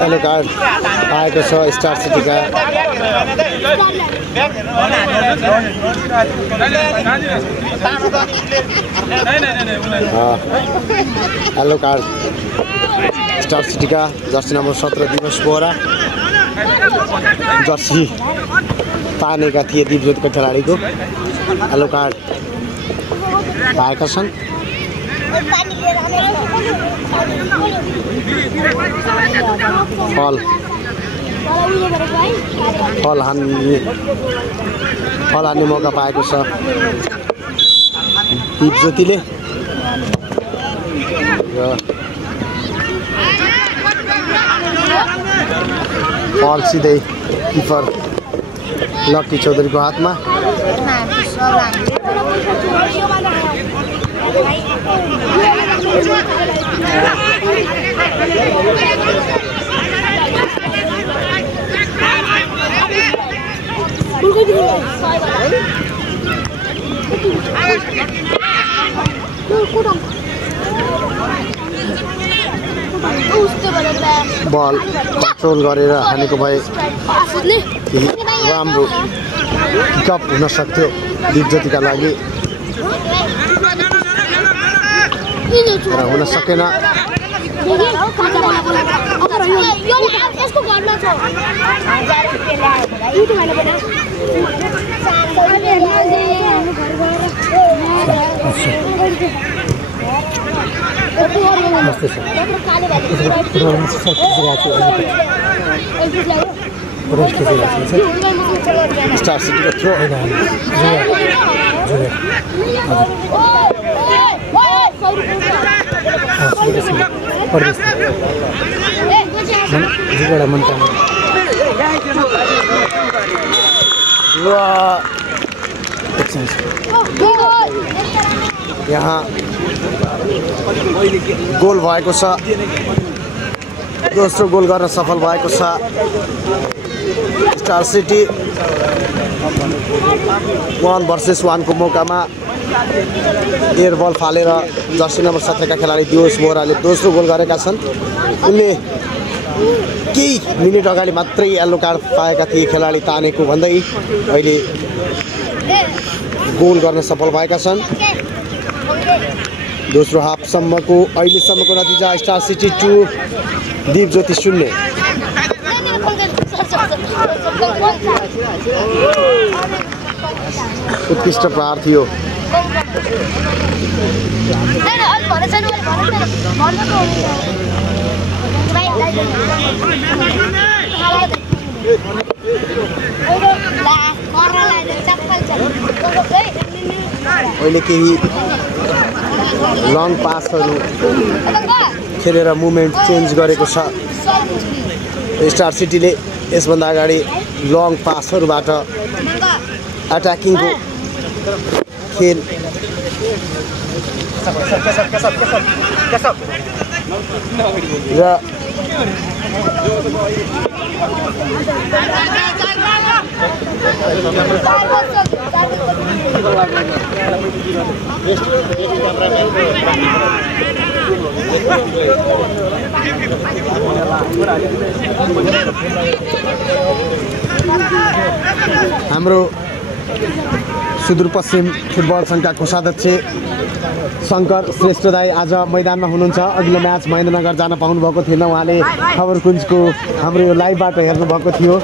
येलो कार्ड आएको छ स्टार सिटीका। येलो कार्ड स्टार सिटीका जर्सी नम्बर 17 दिवस बोरा जर्सी तानेका थिए दीप ज्योतिका खेलाडीको। येलो कार्ड पाएका छन्। फल हान्ने मौका पाएको छ दीप ज्योतिले। फल सिधै किपर लक्की चौधरीको हातमा। बल कन्ट्रोल गरेर हानेको भए राम्रो पिकअप हुन सक्थ्यो दीप ज्योतिका लागि, तर हुन सकेन। स्टार सिटीको थ्रो यहाँ गोल भएको छ। दोस्रो गोल गर्न सफल भएको छ स्टार सिटी। 1 वर्सेस 1 को मौकामा एयर बल फालेर जर्सी नम्बर 17 का खेलाडी दिवस बोराले दोस्रो गोल गरेका छन्। उनले केही मिनेट अगाडि मात्रै येलो कार्ड पाएका थिए खेलाडी तानेको भन्दै अहिले गोल गर्न सफल भएका छन्। दोस्रो हाफसम्मको अहिलेसम्मको नतिजा स्टार सिटी 2 दीप ज्योति 0। उत्कृष्ट प्रहार थियो। अहिले केही लङ पासहरू खेलेर मुभमेन्ट चेन्ज गरेको छ स्टार सिटीले। यसभन्दा अगाडि लङ पासहरूबाट अट्याकिङको खेल र हाम्रो सुदूरपश्चिम फुटबल सङ्घका कोषाध्यक्ष शङ्कर श्रेष्ठ दाई आज मैदानमा हुनुहुन्छ। अघिल्लो म्याच महेन्द्रनगर जान पाउनुभएको थिएन, उहाँले खबरकुञ्जको हाम्रो यो लाइभबाट हेर्नुभएको थियो।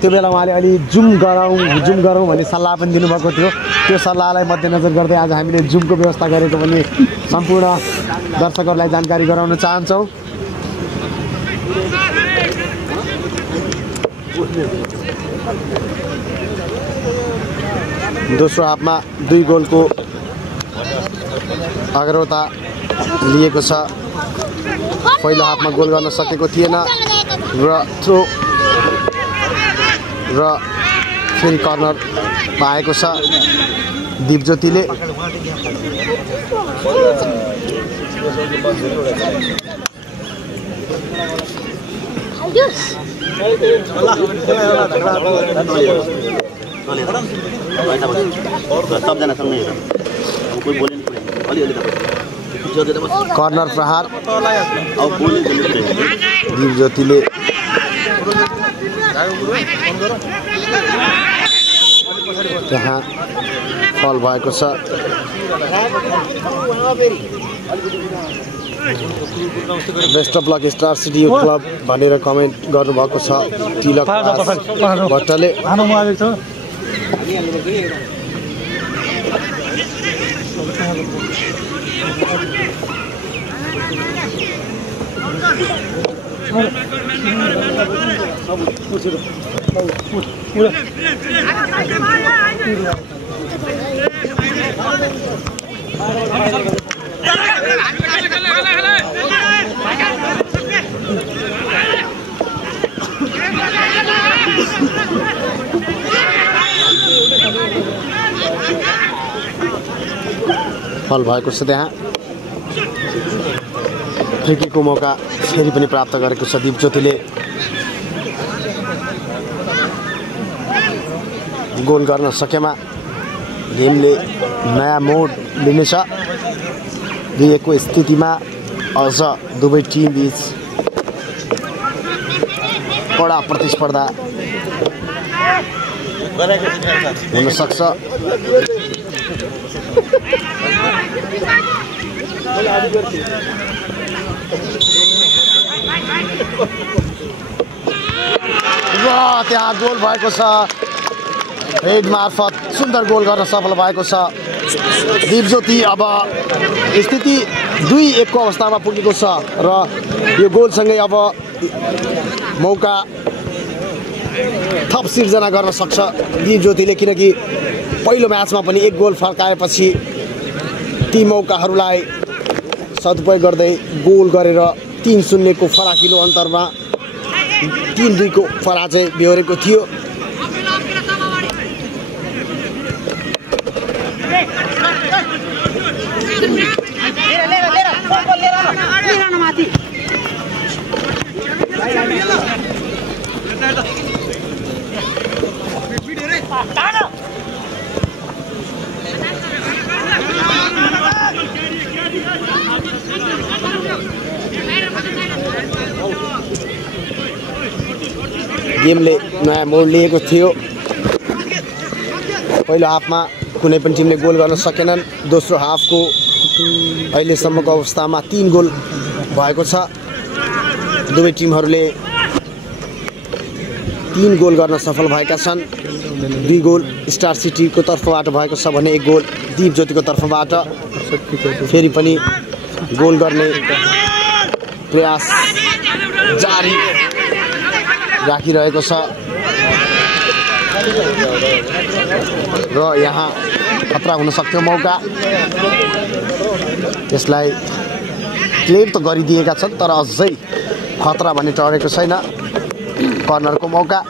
त्यो बेला उहाँले अलि जुम गरौँ भन्ने सल्लाह पनि दिनुभएको थियो। त्यो सल्लाहलाई मध्यनजर गर्दै आज हामीले जुमको व्यवस्था गरेको पनि सम्पूर्ण दर्शकहरूलाई जानकारी गराउन चाहन्छौँ। दोस्रो हाफमा 2 गोलको अग्रता लिएको छ। पहिलो हाफमा गोल गर्न सकेको थिएन र थ्रो र फेरि कर्नर पाएको छ दिपज्योतिले। कर्नर प्रहार दिपज्योतिले त्यहाँ फल भएको छ। Best of lock star city club भनेर कमेन्ट गर्नुभएको छ तिलक भट्टले। फल भएको छ त्यहाँ। फ्रीकिकको मौका फेरि पनि प्राप्त गरेको छ दिपज्योतिले। गोल गर्न सकेमा गेमले नयाँ मोड लिनेछ। 2-1 को स्थितिमा अझ दुवै टिम बीच कडा प्रतिस्पर्धा हुन सक्छ। र त्यहाँ गोल भएको छ। हेड मार्फत सुन्दर गोल गर्न सफल भएको छ दिपज्योति। अब स्थिति 2-1 को अवस्थामा पुगेको छ र यो गोलसँगै अब मौका थप सिर्जना गर्न सक्छ दिपज्योतिले, किनकि पहिलो म्याचमा पनि 1 गोल फर्काएपछि ती मौकाहरूलाई सदुपयोग गर्दै गोल गरेर 3-0 को फराकिलो अन्तरमा 3-2 को पराजय बेहोरेको थियो। गेमले नयाँ मोड लिएको थियो। पहिलो हाफमा कुनै पनि टिमले गोल गर्न सकेनन्। दोस्रो हाफको अहिलेसम्मको अवस्थामा 3 गोल भएको छ। दुवै टिमहरूले 3 गोल गर्न सफल भएका छन्। 2 गोल स्टार सिटीको तर्फबाट भएको छ भने 1 गोल दिपज्योतिको तर्फबाट। फेरि पनि गोल गर्ने प्रयास जारी राखिरहेको छ। र यहाँ खतरा हुन सक्थ्यो मौका। यसलाई क्लियर त गरिदिएका छन् तर अझै खतरा भन्ने टरेको छैन। कर्नरको मौका।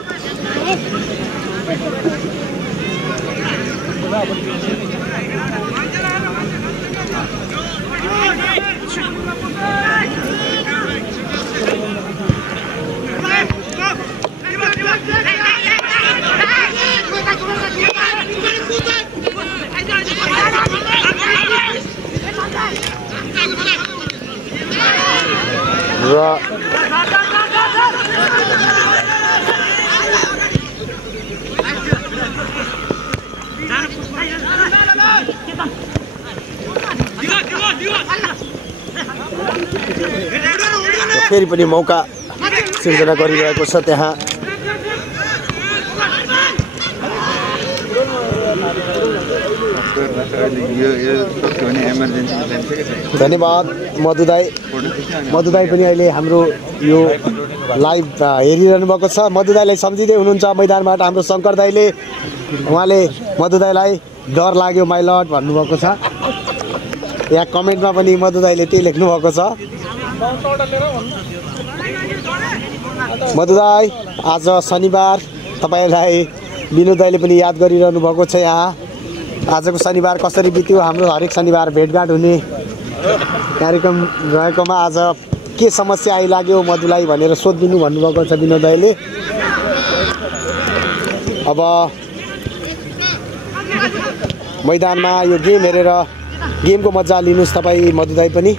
फेरि पनि मौका सिर्जना गरिरहेको छ त्यहाँ। धन्यवाद मधु दाई पनि अहिले हाम्रो यो लाइभ हेरिरहनु भएको छ। मधु दाईलाई सम्झिँदै हुनुहुन्छ मैदानबाट हाम्रो शङ्कर दाईले। उहाँले मधु दाईलाई डर लाग्यो माइ लर्ड भन्नुभएको छ। यहाँ कमेन्टमा पनि मधु दाईले त्यही लेख्नु भएको छ। मधु दाई आज शनिबार तपाईँलाई विनोद दाईले पनि याद गरिरहनु भएको छ। यहाँ आजको शनिबार कसरी बित्यो? हाम्रो हरेक शनिबार भेटघाट हुने कार्यक्रम रहेकोमा आज के समस्या आइलाग्यो मधुलाई भनेर सोधिदिनु भन्नुभएको छ विनोद दाईले। अब मैदानमा यो गेम हेरेर गेमको मजा लिनुहोस् तपाईँ मधु दाई पनि।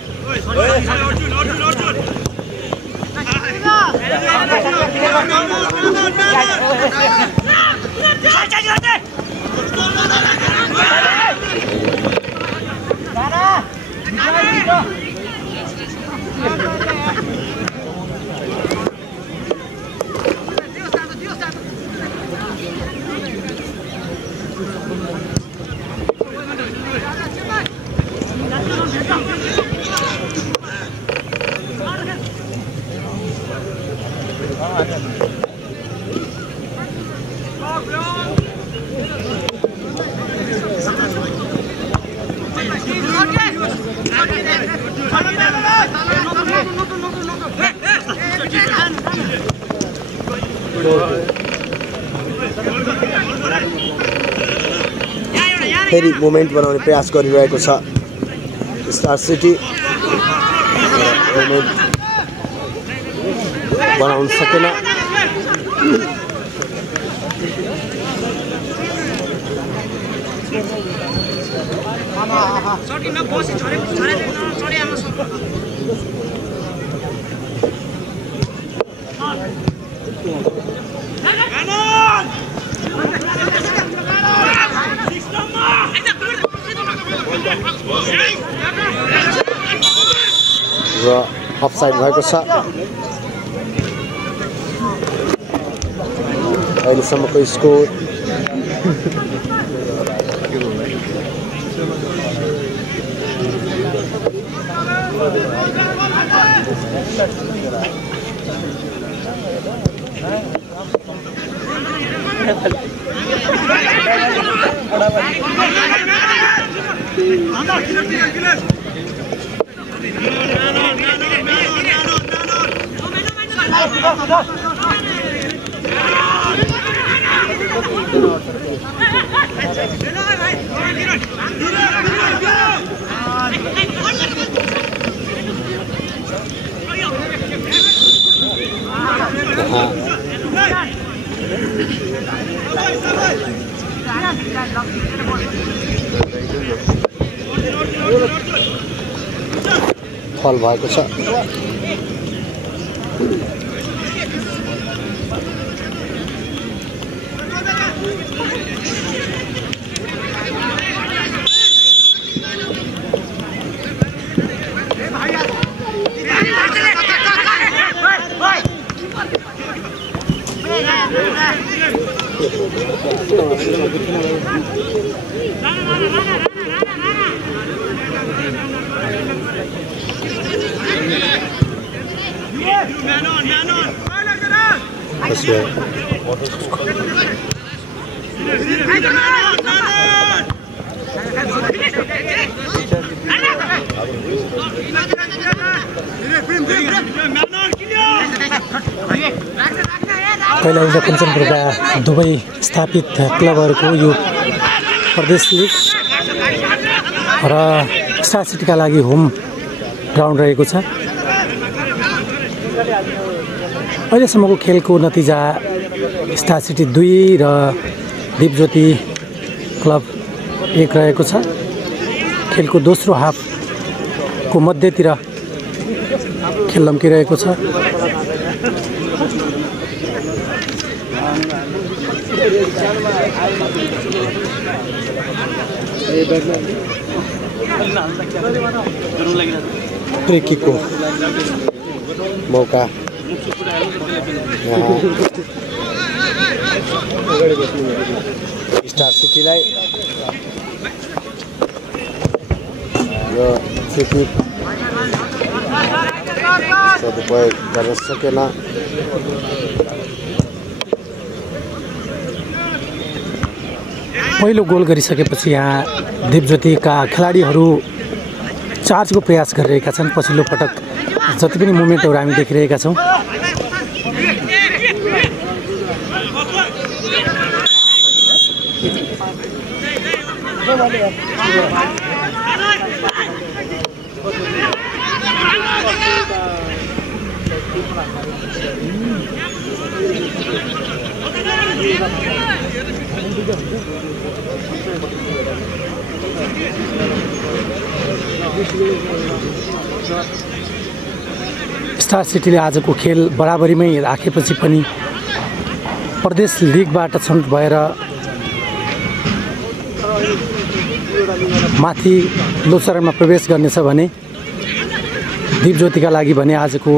फेरि मोमेन्ट बनाउने प्रयास गरिरहेको छ स्टार सिटी। मोमेन्ट बनाउन सकेन। र अफसाइड भएको छ। अहिलेसम्मको स्कोर फल भएको छ। कैलाली कञ्चनपुरका दुवै स्थापित क्लबहरूको यो प्रदेश लिग र स्टार सिटीका लागि होम ग्राउन्ड रहेको छ। अहिलेसम्मको खेलको नतिजा स्टार सिटी 2 र दीपज्योति क्लब 1 रहेको छ। खेलको दोस्रो हाफको मध्यतिर खेल लम्किरहेको छ। फ्री किक को मौका स्टार सिटीलाई यो फ्री किक सदुपयोग गर्न सकेन। पहिलो गोल गरिसकेपछि यहाँ दीपज्योतिका खेलाडीहरू चार्जको प्रयास गरिरहेका छन्। पछिल्लो पटक जति पनि मुभमेन्टहरू हामी देखिरहेका छौँ। स्टार सिटीले आजको खेल बराबरीमै राखेपछि पनि प्रदेश लिगबाट छनौट भएर माथि लो चरणमा प्रवेश गर्नेछ भने दीपज्योतिका लागि भने आजको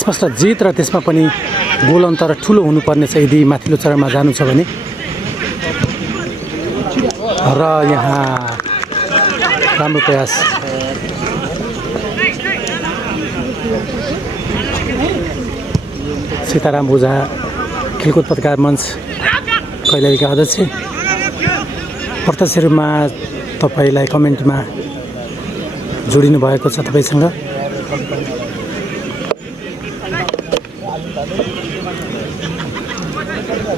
स्पष्ट जित र त्यसमा पनि गोल अन्तर ठुलो हुनुपर्नेछ यदि माथिल्लो चरणमा जानु छ भने। र यहाँ राम्रो प्रयास सीताराम ओझा खेलकुद पत्रकार मञ्च कैलालीका अध्यक्ष, प्रत्यक्ष रूपमा तपाईलाई कमेन्टमा जोडिनु भएको छ तपाईसँग।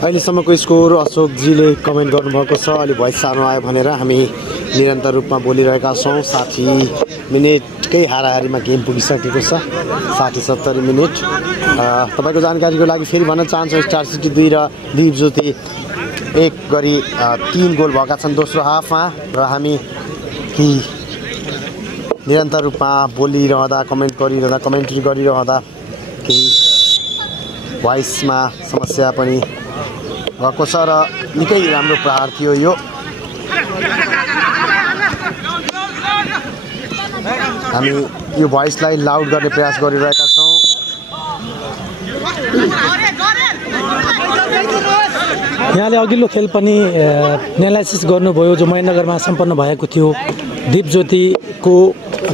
अहिलेसम्मको स्कोर अशोकजीले कमेन्ट गर्नुभएको छ। अलि भोइस सानो आयो भनेर हामी निरन्तर रूपमा बोलिरहेका छौँ। 60 मिनटकै हाराहारीमा गेम पुगिसकेको छ। 60-70 मिनट। तपाईँको जानकारीको लागि फेरि भन्न चाहन्छु स्टार सिटी 2 र दीपज्योति 1 गरी 3 गोल भएका छन् दोस्रो हाफमा। र हामी केही निरन्तर रूपमा बोलिरहँदा कमेन्ट्री गरिरहँदा केही भोइसमा समस्या पनि भएको छ र निकै राम्रो प्रहार थियो यो। हामी यो भोइसलाई लाउड गर्ने प्रयास गरिरहेका छौँ। यहाँले अघिल्लो खेल पनि एनालाइसिस गर्नुभयो जो महेन्द्रनगरमा सम्पन्न भएको थियो दीपज्योतिको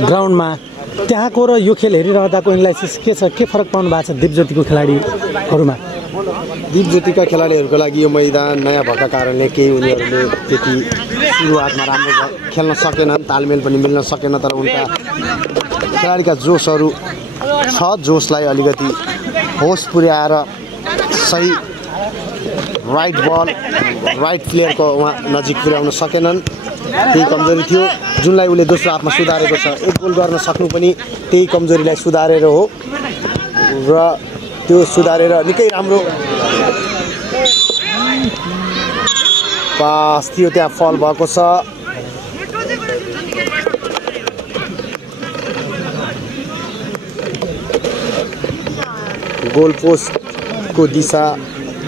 ग्राउन्डमा। त्यहाँको र यो खेल हेरिरहँदाको एनालाइसिस के छ? के फरक पाउनु भएको छ दीपज्योतिको खेलाडीहरूमा? दीपज्योतिका खेलाडीहरूको लागि यो मैदान नयाँ भएका कारणले केही उनीहरूले त्यति सुरुवातमा राम्रो खेल्न सकेनन्, तालमेल पनि मिल्न सकेन। तर उनका खेलाडीका जोसहरू छ, जोसलाई अलिकति होस पुर्याएर सही राइट बल राइट प्लेयरको उहाँ नजिक पुर्याउन सकेनन्। त्यही कमजोरी थियो जुनलाई उसले दोस्रो हाफमा सुधारेको छ। 1 गोल गर्न सक्नु पनि त्यही कमजोरीलाई सुधारेर हो र त्यो सुधारेर निकै राम्रो पास थियो, त्यहाँ फल भएको छ। गोल पोस्टको दिशा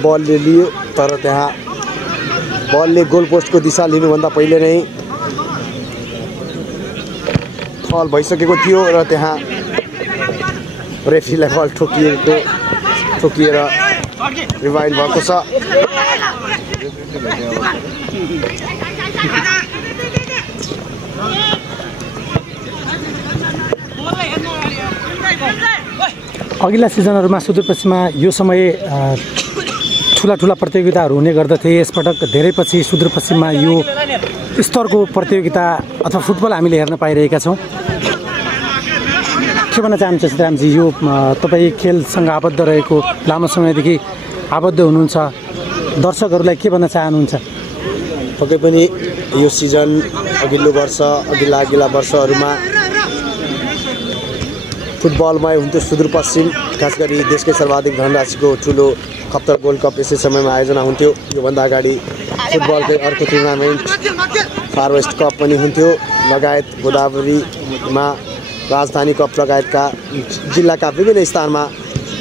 बलले लियो, तर त्यहाँ बलले गोल पोस्टको दिशा लिनुभन्दा पहिले नै फल भइसकेको थियो र त्यहाँ रेफ्रीलाई बल ठोकिएर रिभाइन्ड भएको छ। अघिल्ला सिजनहरूमा सुदूरपश्चिममा यो समय ठुला प्रतियोगिताहरू हुने गर्दथे। यसपटक धेरै पछि सुदूरपश्चिममा यो स्तरको प्रतियोगिता अथवा फुटबल हामीले हेर्न पाइरहेका छौँ। के भन्न चाहनुहुन्छ सीतारामजी, यो तपाईँ खेलसँग आबद्ध रहेको लामो समयदेखि आबद्ध हुनुहुन्छ, दर्शकहरूलाई के भन्न चाहनुहुन्छ? पक्कै पनि यो सिजन अघिल्लो वर्ष अघिल्ला वर्षहरूमा फुटबलमै हुन्थ्यो। सुदूरपश्चिम खास गरी देशकै सर्वाधिक धनराशिको ठुलो खप्तर गोल्ड कप यसै समयमा आयोजना हुन्थ्यो। योभन्दा अगाडि फुटबलकै अर्को टुर्नामेन्ट फार वेस्ट कप पनि हुन्थ्यो, लगायत गोदावरीमा राजधानी कप लगायतका जिल्लाका विभिन्न स्थानमा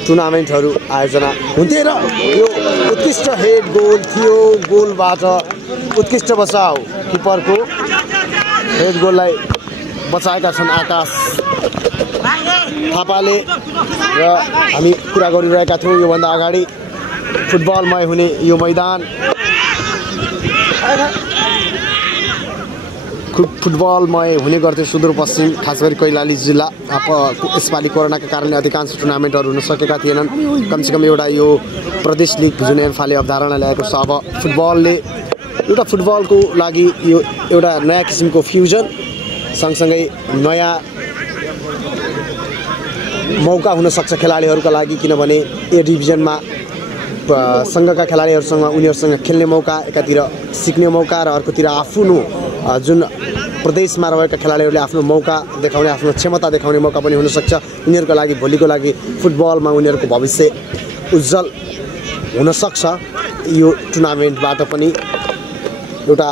टुर्नामेन्टहरू आयोजना हुन्थे र यो उत्कृष्ट हेड गोल थियो। गोलबाट उत्कृष्ट बचाउ, किपरको हेड गोललाई बचाएका छन् आकाश थापाले। र हामी कुरा गरिरहेका थियौँ योभन्दा अगाडि फुटबलमय हुने यो मैदान फुटबलमय हुने गर्थ्यो सुदूरपश्चिम, खास गरी कैलाली जिल्ला। यसपालि कोरोनाका कारणले अधिकांश टुर्नामेन्टहरू हुन सकेका थिएनन्। कमसेकम एउटा यो प्रदेश लिग जुन एन्फाले अवधारणा ल्याएको छ, अब फुटबलले एउटा फुटबलको लागि यो एउटा नयाँ किसिमको फ्युजन सँगसँगै नयाँ मौका हुनसक्छ खेलाडीहरूका लागि, किनभने ए डिभिजनमा सङ्घका खेलाडीहरूसँग उनीहरूसँग खेल्ने मौका, एकातिर सिक्ने मौका र अर्कोतिर आफ्नो जुन प्रदेशमा रहेका खेलाडीहरूले आफ्नो मौका देखाउने, आफ्नो क्षमता देखाउने मौका पनि हुनसक्छ। उनीहरूका लागि भोलिको लागि फुटबलमा उनीहरूको भविष्य उज्जवल हुनसक्छ। यो टुर्नामेन्टबाट पनि एउटा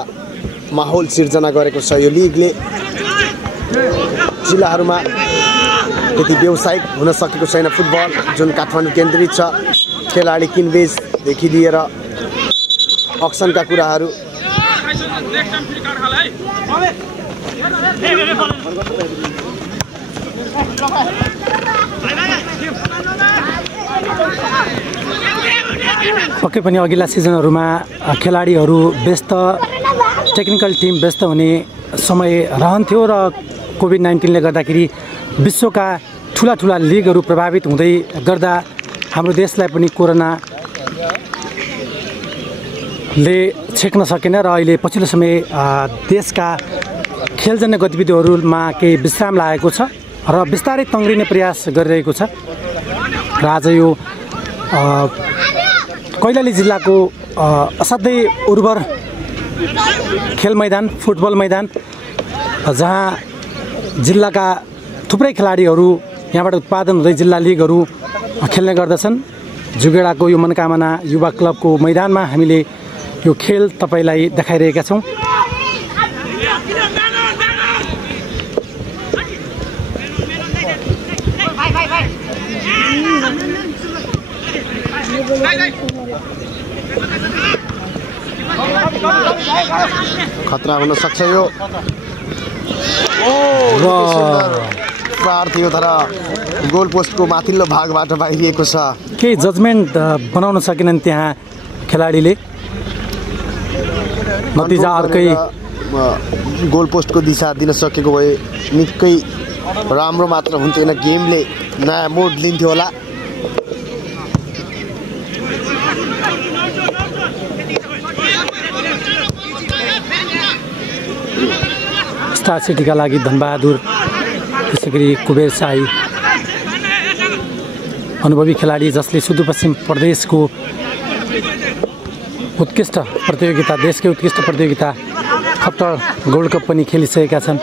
माहौल सिर्जना गरेको छ यो लिगले। जिल्लाहरूमा त्यति व्यावसायिक हुन सकेको छैन फुटबल, जुन काठमाडौँ केन्द्रित छ। खेलाडी किनबेचदेखि लिएर अक्सनका कुराहरू पक्कै पनि अघिल्ला सिजनहरूमा खेलाडीहरू व्यस्त, टेक्निकल टिम व्यस्त हुने समय रहन्थ्यो र कोभिड-19ले गर्दाखेरि विश्वका ठुला लिगहरू प्रभावित हुँदै गर्दा हाम्रो देशलाई पनि कोरोनाले छेक्न सकेन र अहिले पछिल्लो समय देशका खेलजन्य गतिविधिहरूमा केही विश्राम लागेको छ र बिस्तारै तङ्ग्रिने प्रयास गरिरहेको छ। र आज यो कैलाली जिल्लाको असाध्यै उर्वर खेल मैदान, फुटबल मैदान, जहाँ जिल्लाका थुप्रै खेलाडीहरू यहाँबाट उत्पादन हुँदै जिल्ला लिगहरू खेल्ने गर्दछन्। जुगेडाको यो मनोकामना युवा क्लबको मैदानमा हामीले यो खेल तपाईलाई देखाइरहेका छौँ। खतरा हुन सक्छ यो। थियो तर गोल पोस्टको माथिल्लो भागबाट बाहिरिएको छ। केही जजमेन्ट बनाउन सकेनन् त्यहाँ खेलाडीले, नतिजा अर्कै। गोल पोस्टको दिशा दिन सकेको भए निकै राम्रो मात्र हुन्थेन, गेमले नयाँ मोड लिन्थ्यो होला। स्टार सिटीका लागि धनबहादुर, त्यसै गरी कुबेर साई अनुभवी खेलाडी जसले सुदूरपश्चिम प्रदेशको उत्कृष्ट प्रतियोगिता, देशकै उत्कृष्ट प्रतियोगिता खप्तर गोल्ड कप पनि खेलिसकेका छन्।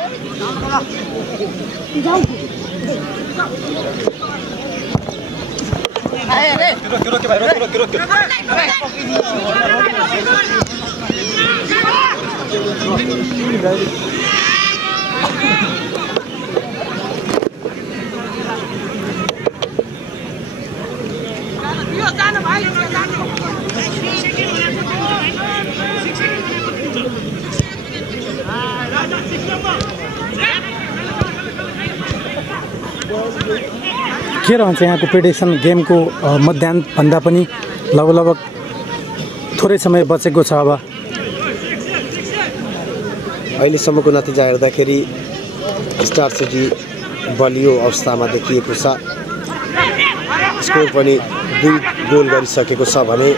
के रहन्छ यहाँको प्रेडिक्सन? गेमको मध्याह्नभन्दा पनि लगभग थोरै समय बचेको छ। अब अहिलेसम्मको नतिजा हेर्दाखेरि स्टार सिटी बलियो अवस्थामा देखिएको छ। स्कोर पनि 2 गोल गरिसकेको छ भने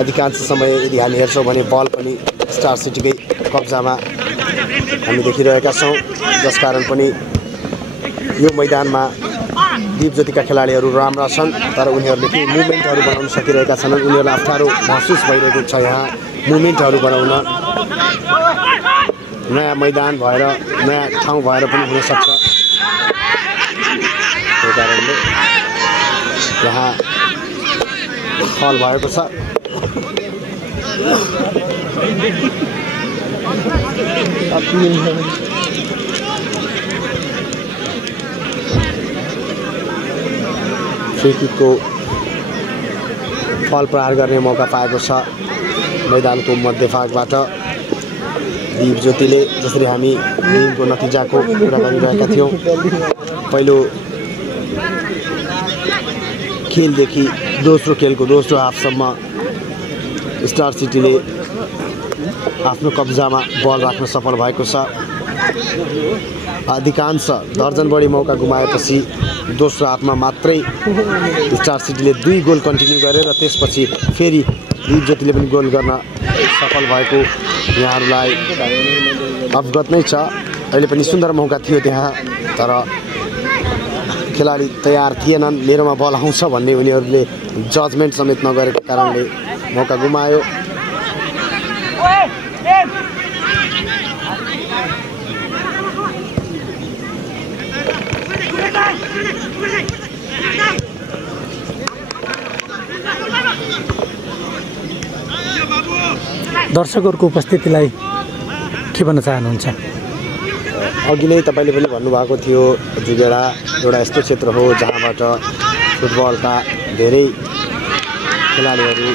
अधिकांश समय यदि हामी हेर्छौँ भने बल पनि स्टार सिटीकै कब्जामा हामी देखिरहेका छौँ, जसकारण पनि यो मैदानमा दीपज्योतिका खेलाडीहरू राम्रा छन्, तर उनीहरूले केही मुभमेन्टहरू बनाउन सकिरहेका छैनन्। उनीहरूलाई अप्ठ्यारो महसुस भइरहेको छ यहाँ मुभमेन्टहरू बनाउन। नयाँ मैदान भएर नयाँ ठाउँ भएर पनि हुनसक्छ, त्यही कारणले यहाँ फल भएको छ। फ्री किकको फल प्रहार गर्ने मौका पाएको छ मैदानको मध्यभागबाट दीपज्योतिले। जसरी हामी गेमको नतिजाको कुरा गरिरहेका थियौँ, पहिलो खेलदेखि दोस्रो खेलको दोस्रो हाफसम्म स्टार सिटीले आफ्नो कब्जामा बल राख्न सफल भएको छ। अधिकांश दर्जन बढी मौका गुमाएपछि दोस्रो हाफमा मात्रै स्टार सिटीले 2 गोल कन्टिन्यू गरेर त्यसपछि फेरि दीपज्योतिले पनि गोल गर्न सफल भएको यहाँहरूलाई अवगत नै छ। अहिले पनि सुन्दर मौका थियो त्यहाँ, तर खेलाडी तयार थिएनन्, मेरोमा बल आउँछ भन्ने उनीहरूले जजमेन्ट समेत नगरेको कारणले मौका गुमायो। दर्शकहरूको उपस्थितिलाई के भन्न चाहनुहुन्छ? अघि नै तपाईँले पनि भन्नुभएको थियो, जुगेडा एउटा यस्तो क्षेत्र हो जहाँबाट फुटबलका धेरै खेलाडीहरू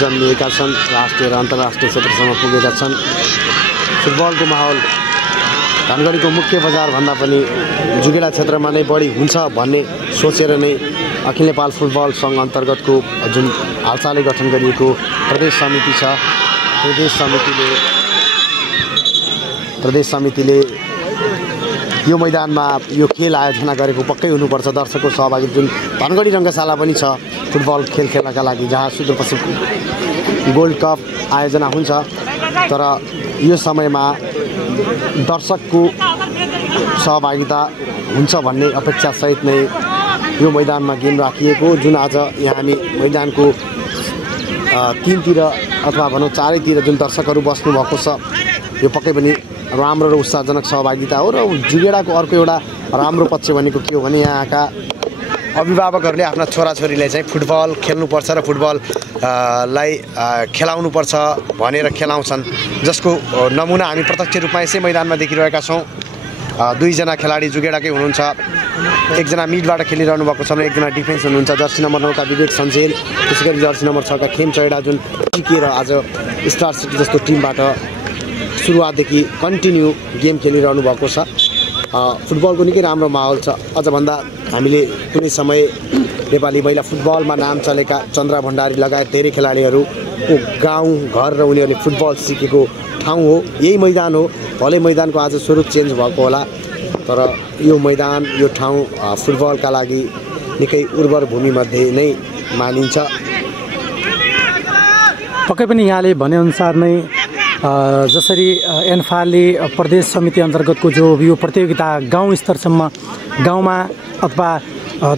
जन्मिएका छन्, राष्ट्रिय र अन्तर्राष्ट्रिय क्षेत्रसम्म पुगेका छन्। फुटबलको माहौल धनगढीको मुख्य बजारभन्दा पनि जुगेडा क्षेत्रमा नै बढी हुन्छ भन्ने सोचेर नै अखिल नेपाल फुटबल सङ्घ अन्तर्गतको जुन हालसालै गठन गरिएको प्रदेश समिति छ, प्रदेश समितिले यो मैदानमा यो खेल आयोजना गरेको पक्कै हुनुपर्छ। दर्शकको सहभागी जुन धनगढी रङ्गशाला पनि छ फुटबल खेल खेल्नका लागि, जहाँ सुदूरपश्चिम गोल्ड कप आयोजना हुन्छ, तर यो समयमा दर्शकको सहभागिता हुन्छ भन्ने अपेक्षासहित नै यो मैदानमा गेम राखिएको। जुन आज यहाँ हामी मैदानको 3तिर अथवा भनौँ 4तिर जुन दर्शकहरू बस्नुभएको छ, यो पक्कै पनि राम्रो र उत्साहजनक सहभागिता हो। र जुगेडाको अर्को एउटा राम्रो पक्ष भनेको के हो भने यहाँका अभिभावकहरूले आफ्ना छोराछोरीलाई चाहिँ फुटबल खेल्नुपर्छ र फुटबललाई खेलाउनुपर्छ भनेर खेलाउँछन्, जसको नमुना हामी प्रत्यक्ष रूपमा यसै मैदानमा देखिरहेका छौँ। 2 जना खेलाडी जुगेडाकै हुनुहुन्छ, 1 जना मिडबाट खेलिरहनु भएको छ भने 1 जना डिफेन्स हुनुहुन्छ। जर्सी नम्बर 9 का विवेक सञ्जेल, त्यसै गरी जर्सी नम्बर 6 का खेम चैडा जुन टिकेर आज स्टार सिटी जस्तो टिमबाट सुरुवातदेखि कन्टिन्यू गेम खेलिरहनु भएको छ। फुटबलको निकै राम्रो माहौल छ। अझ भन्दा हामीले कुनै समय नेपाली महिला फुटबलमा नाम चलेका चन्द्रा भण्डारी लगायत धेरै खेलाडीहरूको गाउँ घर र उनीहरूले फुटबल सिकेको ठाउँ हो, यही मैदान हो। भलै मैदानको आज स्वरूप चेन्ज भएको होला, तर यो मैदान यो ठाउँ फुटबलका लागि निकै उर्वर भूमिमध्ये नै मानिन्छ। पक्कै पनि यहाँले भनेअनुसार नै जसरी एन्फाले प्रदेश समिति अन्तर्गतको जो यो प्रतियोगिता गाउँ स्तरसम्म गाउँमा अथवा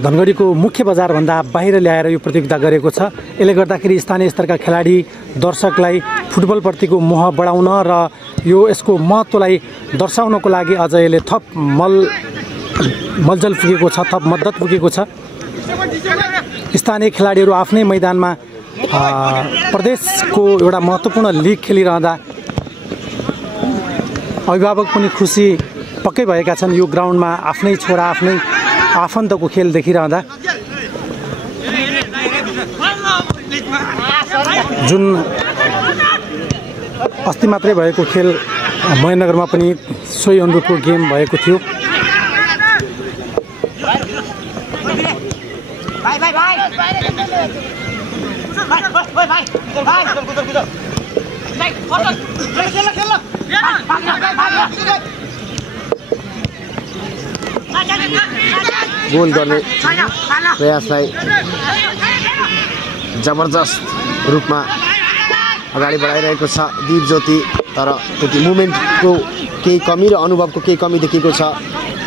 धनगढीको मुख्य बजारभन्दा बाहिर ल्याएर यो प्रतियोगिता गरेको छ, यसले गर्दाखेरि स्थानीय स्तरका खेलाडी दर्शकलाई फुटबलप्रतिको मोह बढाउन र यसको महत्त्वलाई दर्शाउनको लागि अझ यसले थप मलजल पुगेको छ, थप मद्दत पुगेको छ। स्थानीय खेलाडीहरू आफ्नै मैदानमा प्रदेशको एउटा महत्त्वपूर्ण लिग खेलिरहँदा अभिभावक पनि खुसी पक्कै भएका छन्। यो ग्राउन्डमा आफ्नै छोरा आफ्नै आफन्तको खेल देखिरहँदा जुन अस्ति मात्रै भएको खेल महेन्द्रनगरमा पनि सोही अनुरूपको गेम भएको थियो। गोल गर्ने प्रयासलाई जबरजस्त रूपमा अगाडि बढाइरहेको छ दीप ज्योति, तर त्यति मुभमेन्टको केही कमी र अनुभवको केही कमी देखिएको छ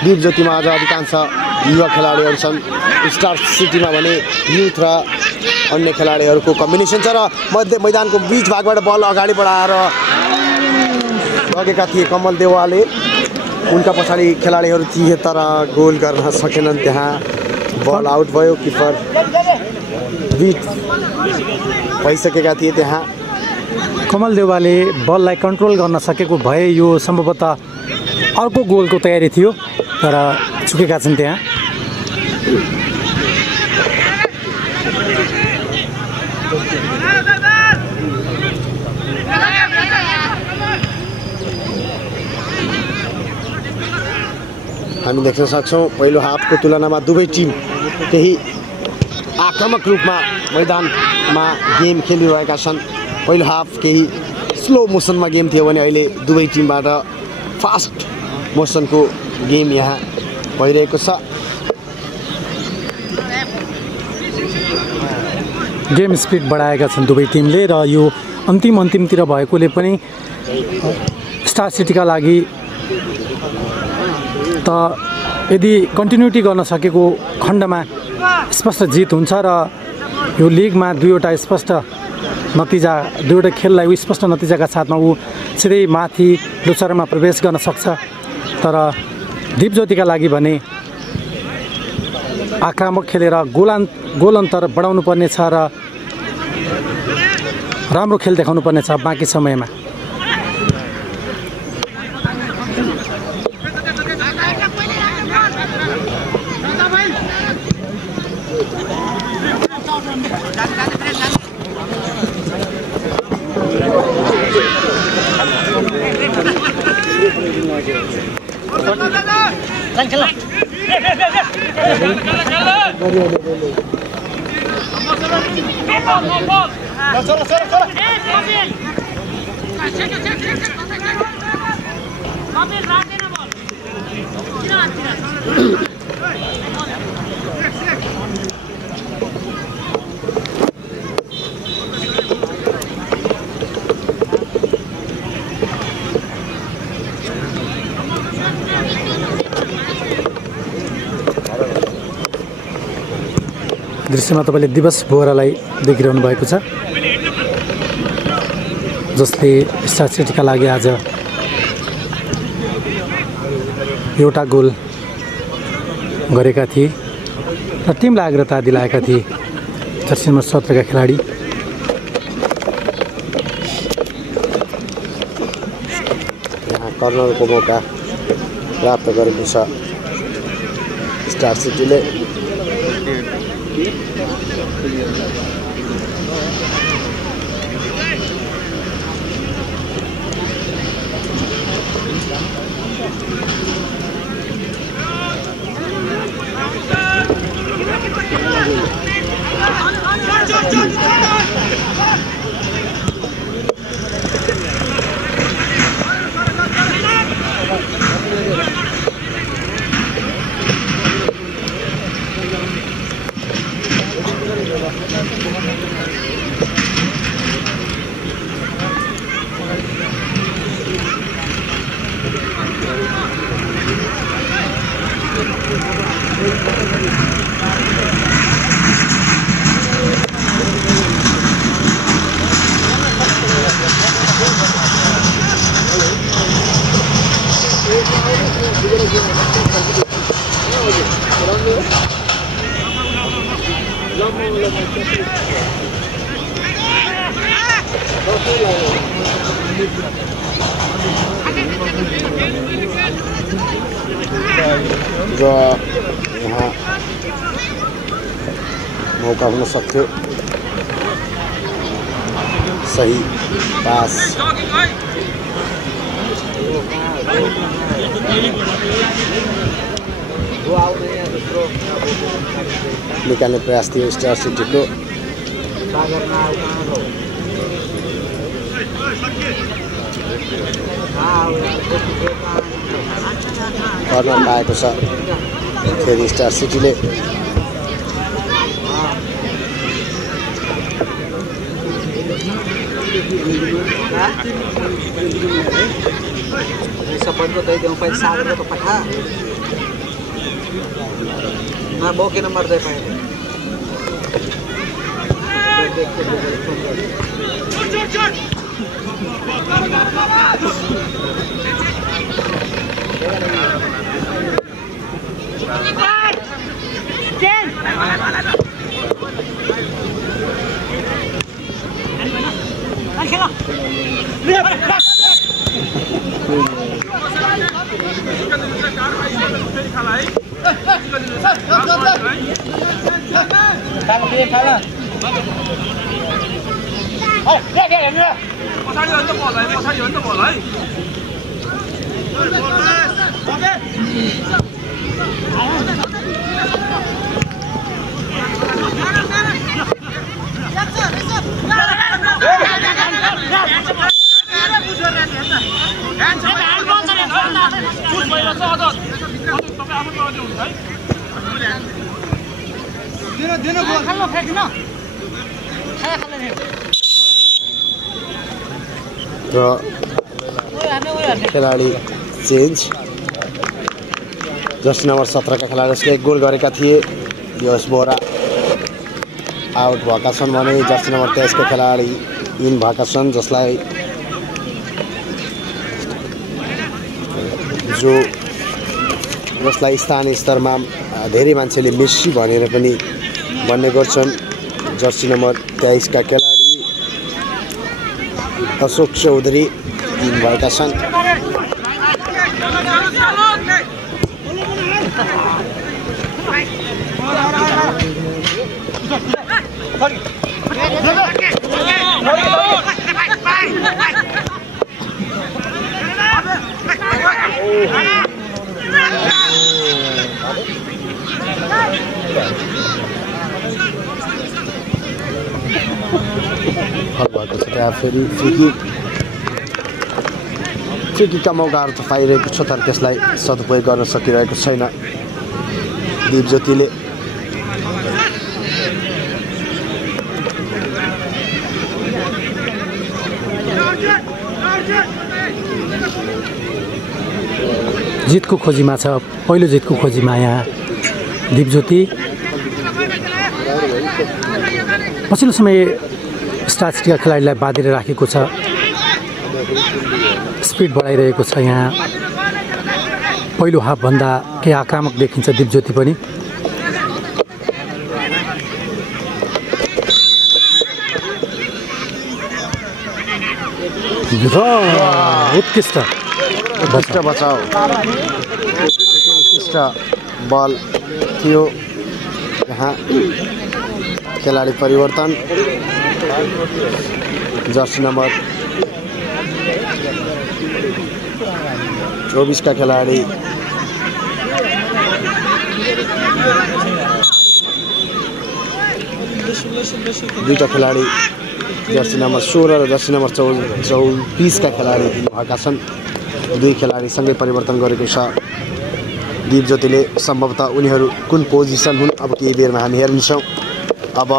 दीप ज्योतिमा। अझ अधिकांश युवा खेलाडीहरू छन्, स्टार सिटीमा भने युथ र अन्य खेलाडीहरूको कम्बिनेसन छ र मैदानको बीच भागबाट बल अगाडि बढाएर लगेका थिए कमल देवालले। उनका पछाडि खेलाडीहरू थिए तर गोल गर्न सकेनन्, त्यहाँ बल आउट भयो। किपर बीच भइसकेका थिए त्यहाँ। कमल देवालले बललाई कन्ट्रोल गर्न सकेको भए यो सम्भवतः अर्को गोलको तयारी थियो, तर चुकेका छन् त्यहाँ। हामी देख्न सक्छौँ पहिलो हाफको तुलनामा दुवै टिम केही आक्रामक रूपमा मैदानमा गेम खेलिरहेका छन्। पहिलो हाफ केही स्लो मोसनमा गेम थियो भने अहिले दुवै टिमबाट फास्ट मोसनको गेम यहाँ भइरहेको छ। गेम स्पिड बढाएका छन् दुवै टिमले र यो अन्तिमतिर भएकोले पनि स्टार सिटीका लागि त यदि कन्टिन्युटी गर्न सकेको खण्डमा स्पष्ट जित हुन्छ र यो लिगमा दुईवटा स्पष्ट नतिजा, दुईवटा खेललाई स्पष्ट नतिजाका साथमा ऊ सिधै माथि लोचरमा प्रवेश गर्न सक्छ। तर दीप ज्योतिका लागि भने आक्रामक खेलेर गोल अन्तर बढाउनु पर्नेछ र राम्रो खेल देखाउनु पर्नेछ बाँकी समयमा। दृश्यमा तपाईले दिवस बोहरालाई देखिरहनु भएको छ, जसले स्टार सिटीका लागि आज एउटा गोल गरेका थिए र टिमलाई अग्रता दिलाएका थिए। जर्सी नम्बर 17 का खेलाडी यहाँ कर्नरको मौका प्राप्त गरेको छ स्टार सिटीले। र यहाँ मौका हुन सक्थ्यो, सही पास निकाल्ने प्रयास थियो स्टार सिटीको। कर्नर पाएको छ फेरि स्टार सिटीले। सपोर्ट को देऊ पहिले सागर को पठा ना बो के नंबर दे पहिले खेलाडी चेन्ज जर्सी नम्बर 17 का खेलाडीले एक गोल गरेका थिए यस बोरा आउट भएका छन् भने जर्सी नम्बर 23 का खेलाडी इन भएका छन् जसलाई स्थानीय स्तरमा धेरै मान्छेले मेस्सी भनेर पनि भन्ने गर्छन् जर्सी नम्बर 23 का खेलाडी अशोक चौधरी इन भएका छन् फेरि फ्रिकिकका मौकाहरू त पाइरहेको छ तर त्यसलाई सदुपयोग गर्न सकिरहेको छैन दीपज्योतिले जितको खोजीमा छ पहिलो जितको खोजीमा यहाँ दीपज्योति पछिल्लो समय स्टार सिटीका खेलाडीलाई बाँधेर राखेको छ स्पिड बढाइरहेको छ यहाँ पहिलो हाफभन्दा केही आक्रामक देखिन्छ दीपज्योति पनि उत्कृष्ट बचाउ उत्कृष्ट बल थियो यहाँ खेलाडी परिवर्तन जर्सी नम्बर 24 का खेलाडी दुईटा खेलाडी जर्सी नम्बर 16 र जर्सी नम्बर 24 का खेलाडी भएका छन् दुई खेलाडी सँगै परिवर्तन गरेको छ दीपज्योतिले सम्भवतः उनीहरू कुन पोजिसन हुन् अब केही बेरमा हामी हेर्नेछौँ अब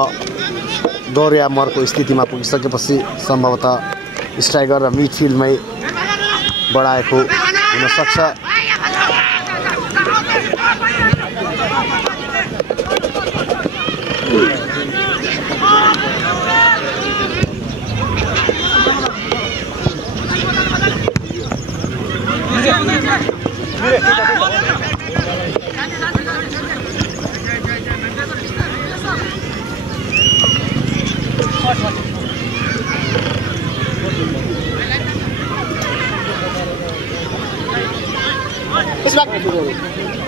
दौर्या मर्को स्थितिमा पुगिसकेपछि सम्भवतः स्ट्राइकर र मिडफिल्डमै बढाएको हुन सक्छ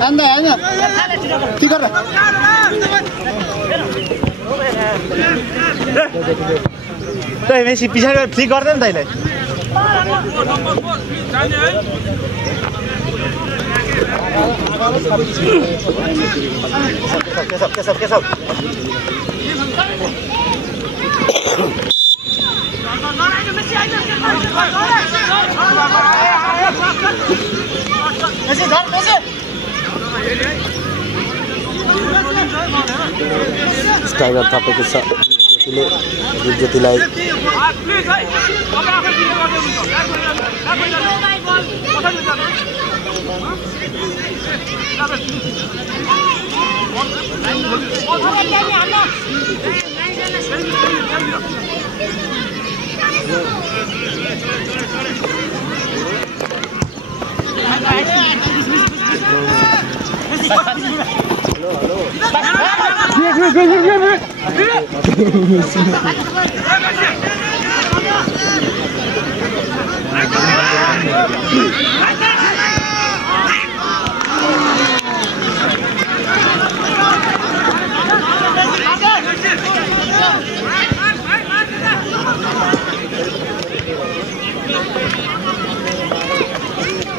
anda हैन के गर त मेसी पछाडी फ्लिक गर्दैन तैले के सब स्ट्राइकर थपेको छ ज्योतिले दिपज्योतिलाई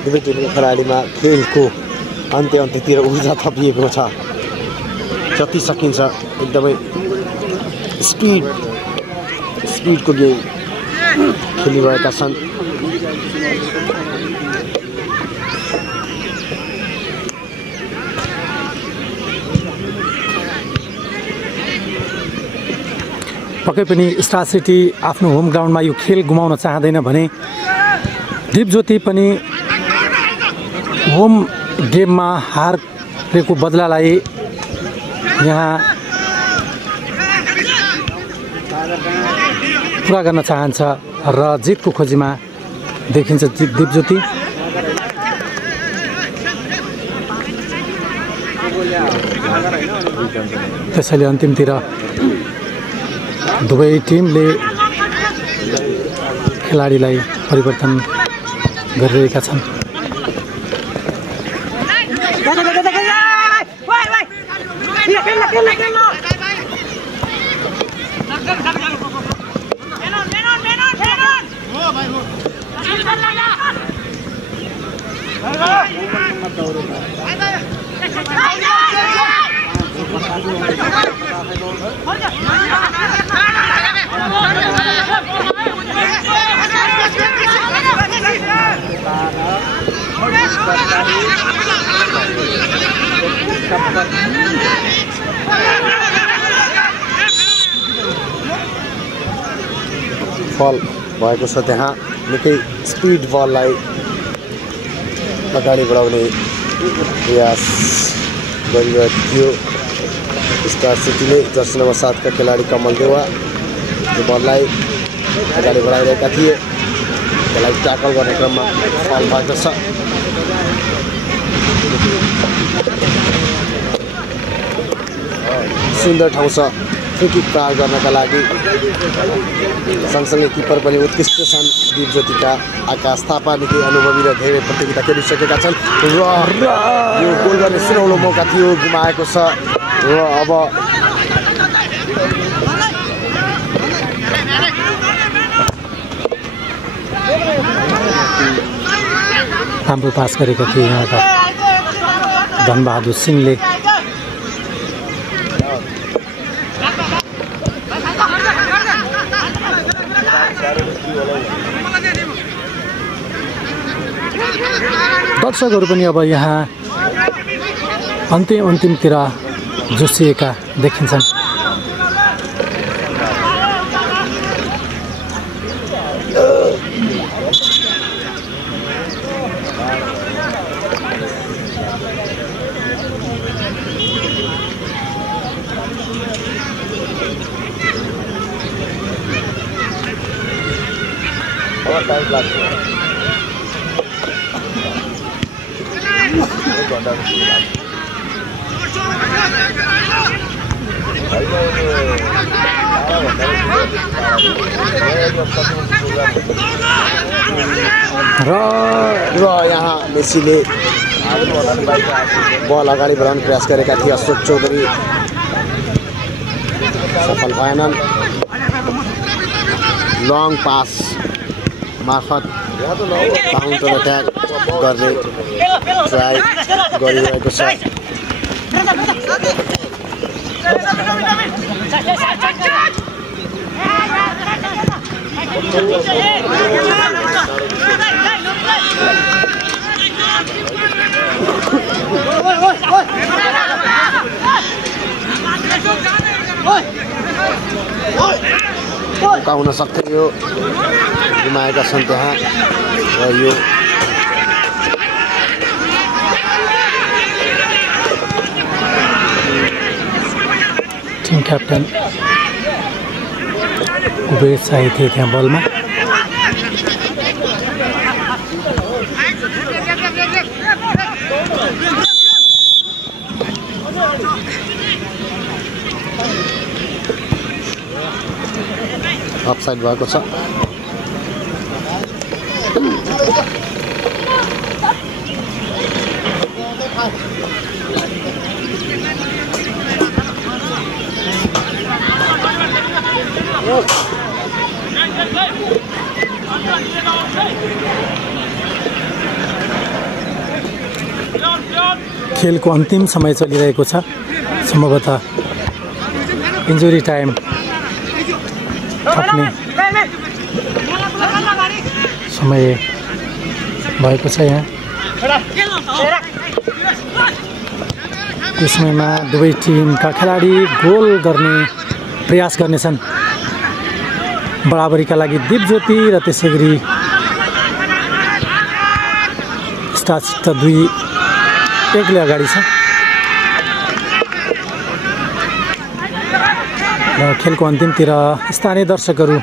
दुवै टिमको खेलाडीमा खेलको अन्त्यतिर ऊर्जा थपिएको छ जति सकिन्छ एकदमै स्पिडको गेम खेलिरहेका छन् पक्कै पनि स्टार सिटी आफ्नो होम ग्राउन्डमा यो खेल गुमाउन चाहँदैन भने दिपज्योति पनि होम गेममा हारेको बदलालाई यहाँ पुरा गर्न चाहन्छ र जितको खोजीमा देखिन्छ दिपज्योति। त्यसैले अन्तिमतिर दुवै टिमले खेलाडीलाई परिवर्तन गरिरहेका छन्। फल भएको छ त्यहाँ निकै स्पिड बललाई अगाडि बढाउने प्रयास गरिरहेको थियो स्टार सिटीले। जर्सी नम्बर 7 का खेलाडी कमल देवा यो बललाई अगाडि बढाइरहेका थिए, त्यसलाई ट्याकल गर्ने क्रममा फल भएको छ। सुन्दर ठाउँ छ फ्री किक प्रहार गर्नका लागि। सँगसँगै किपर पनि उत्कृष्ट छन् दिपज्योतिका आकाश थापा, निकै अनुभवी र धेरै प्रतियोगिता खेलिसकेका छन् र यो गोल गर्ने सुनौलो मौका थियो, गुमाएको छ र अब राम्रो पास गरेका थिए यहाँका धनबहादुर सिंहले। दर्शकहरू पनि अब यहाँ अन्तिमतिर जोसिएका देखिन्छन्। र यहाँ मेसीले बल अगाडि बढाउने प्रयास गरेका थिए, अशोक चौधरी सफल भएनन्। लङ पास मार्फत काउन्टर अट्याक गर्ने ट्राई गरिरहेको छ। मौका हुन सक्थ्यो यो गुमाएका छन् त्यहाँ र यो टिम क्याप्टन उबेर साई थिए त्यहाँ बलमा। अफसाइड भएको छ। खेलको अन्तिम समय चलिरहेको छ। सम्भवतः इन्जुरी टाइम थप्ने समय भएको छ यहाँ। त्यस समयमा दुवै टिमका खेलाडी गोल गर्ने प्रयास गर्नेछन्। बराबरीका लागि दिपज्योति र त्यसैगरी स्टार 2-1ले अगाडि छ र खेलको अन्तिमतिर स्थानीय दर्शकहरू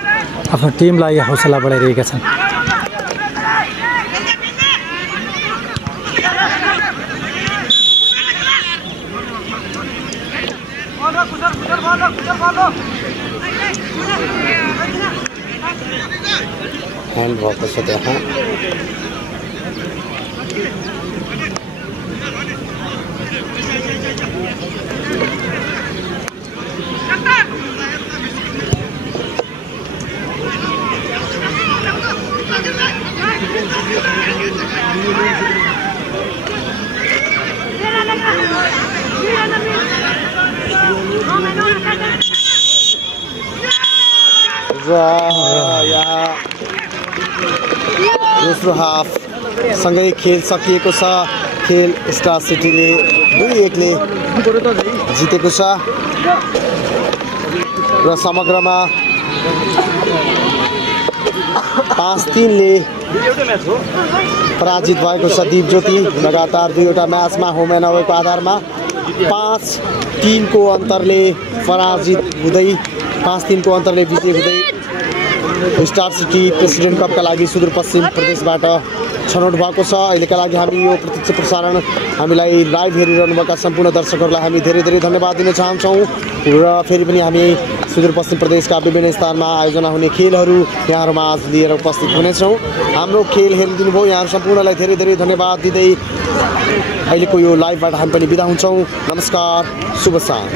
आफ्नो टिमलाई हौसला बढाइरहेका छन्। ह्यान्ड भएको छ त्यहाँ। दोस्रो हाफ सँगै खेल सकिएको छ। खेल स्टार सिटीले 2-1ले जितेको छ र समग्रमा 5-3ले पराजित भएको छ दिपज्योति। लगातार 2वटा म्याचमा होम एन्ड अवेको आधारमा 5-3 को अन्तरले पराजित हुँदै 5-3 को अन्तरले विजय हुँदै स्टार सिटी प्रेसिडेन्ट कपका लागि सुदूरपश्चिम प्रदेशबाट छनौट भएको छ। अहिलेका लागि हामी यो प्रत्यक्ष प्रसारण हामीलाई लाइभ हेरिरहनुभएका सम्पूर्ण दर्शकहरूलाई हामी धेरै धेरै धन्यवाद दिन चाहन्छौँ र फेरि पनि हामी सुदूरपश्चिम प्रदेशका विभिन्न स्थानमा आयोजना हुने खेलहरू यहाँहरूमा आज लिएर उपस्थित हुनेछौँ। हाम्रो खेल हेरिदिनु भयो यहाँहरू सम्पूर्णलाई धेरै धेरै धन्यवाद दिँदै अहिलेको यो लाइभबाट हामी पनि बिदा हुन्छौँ। नमस्कार, शुभ साँझ।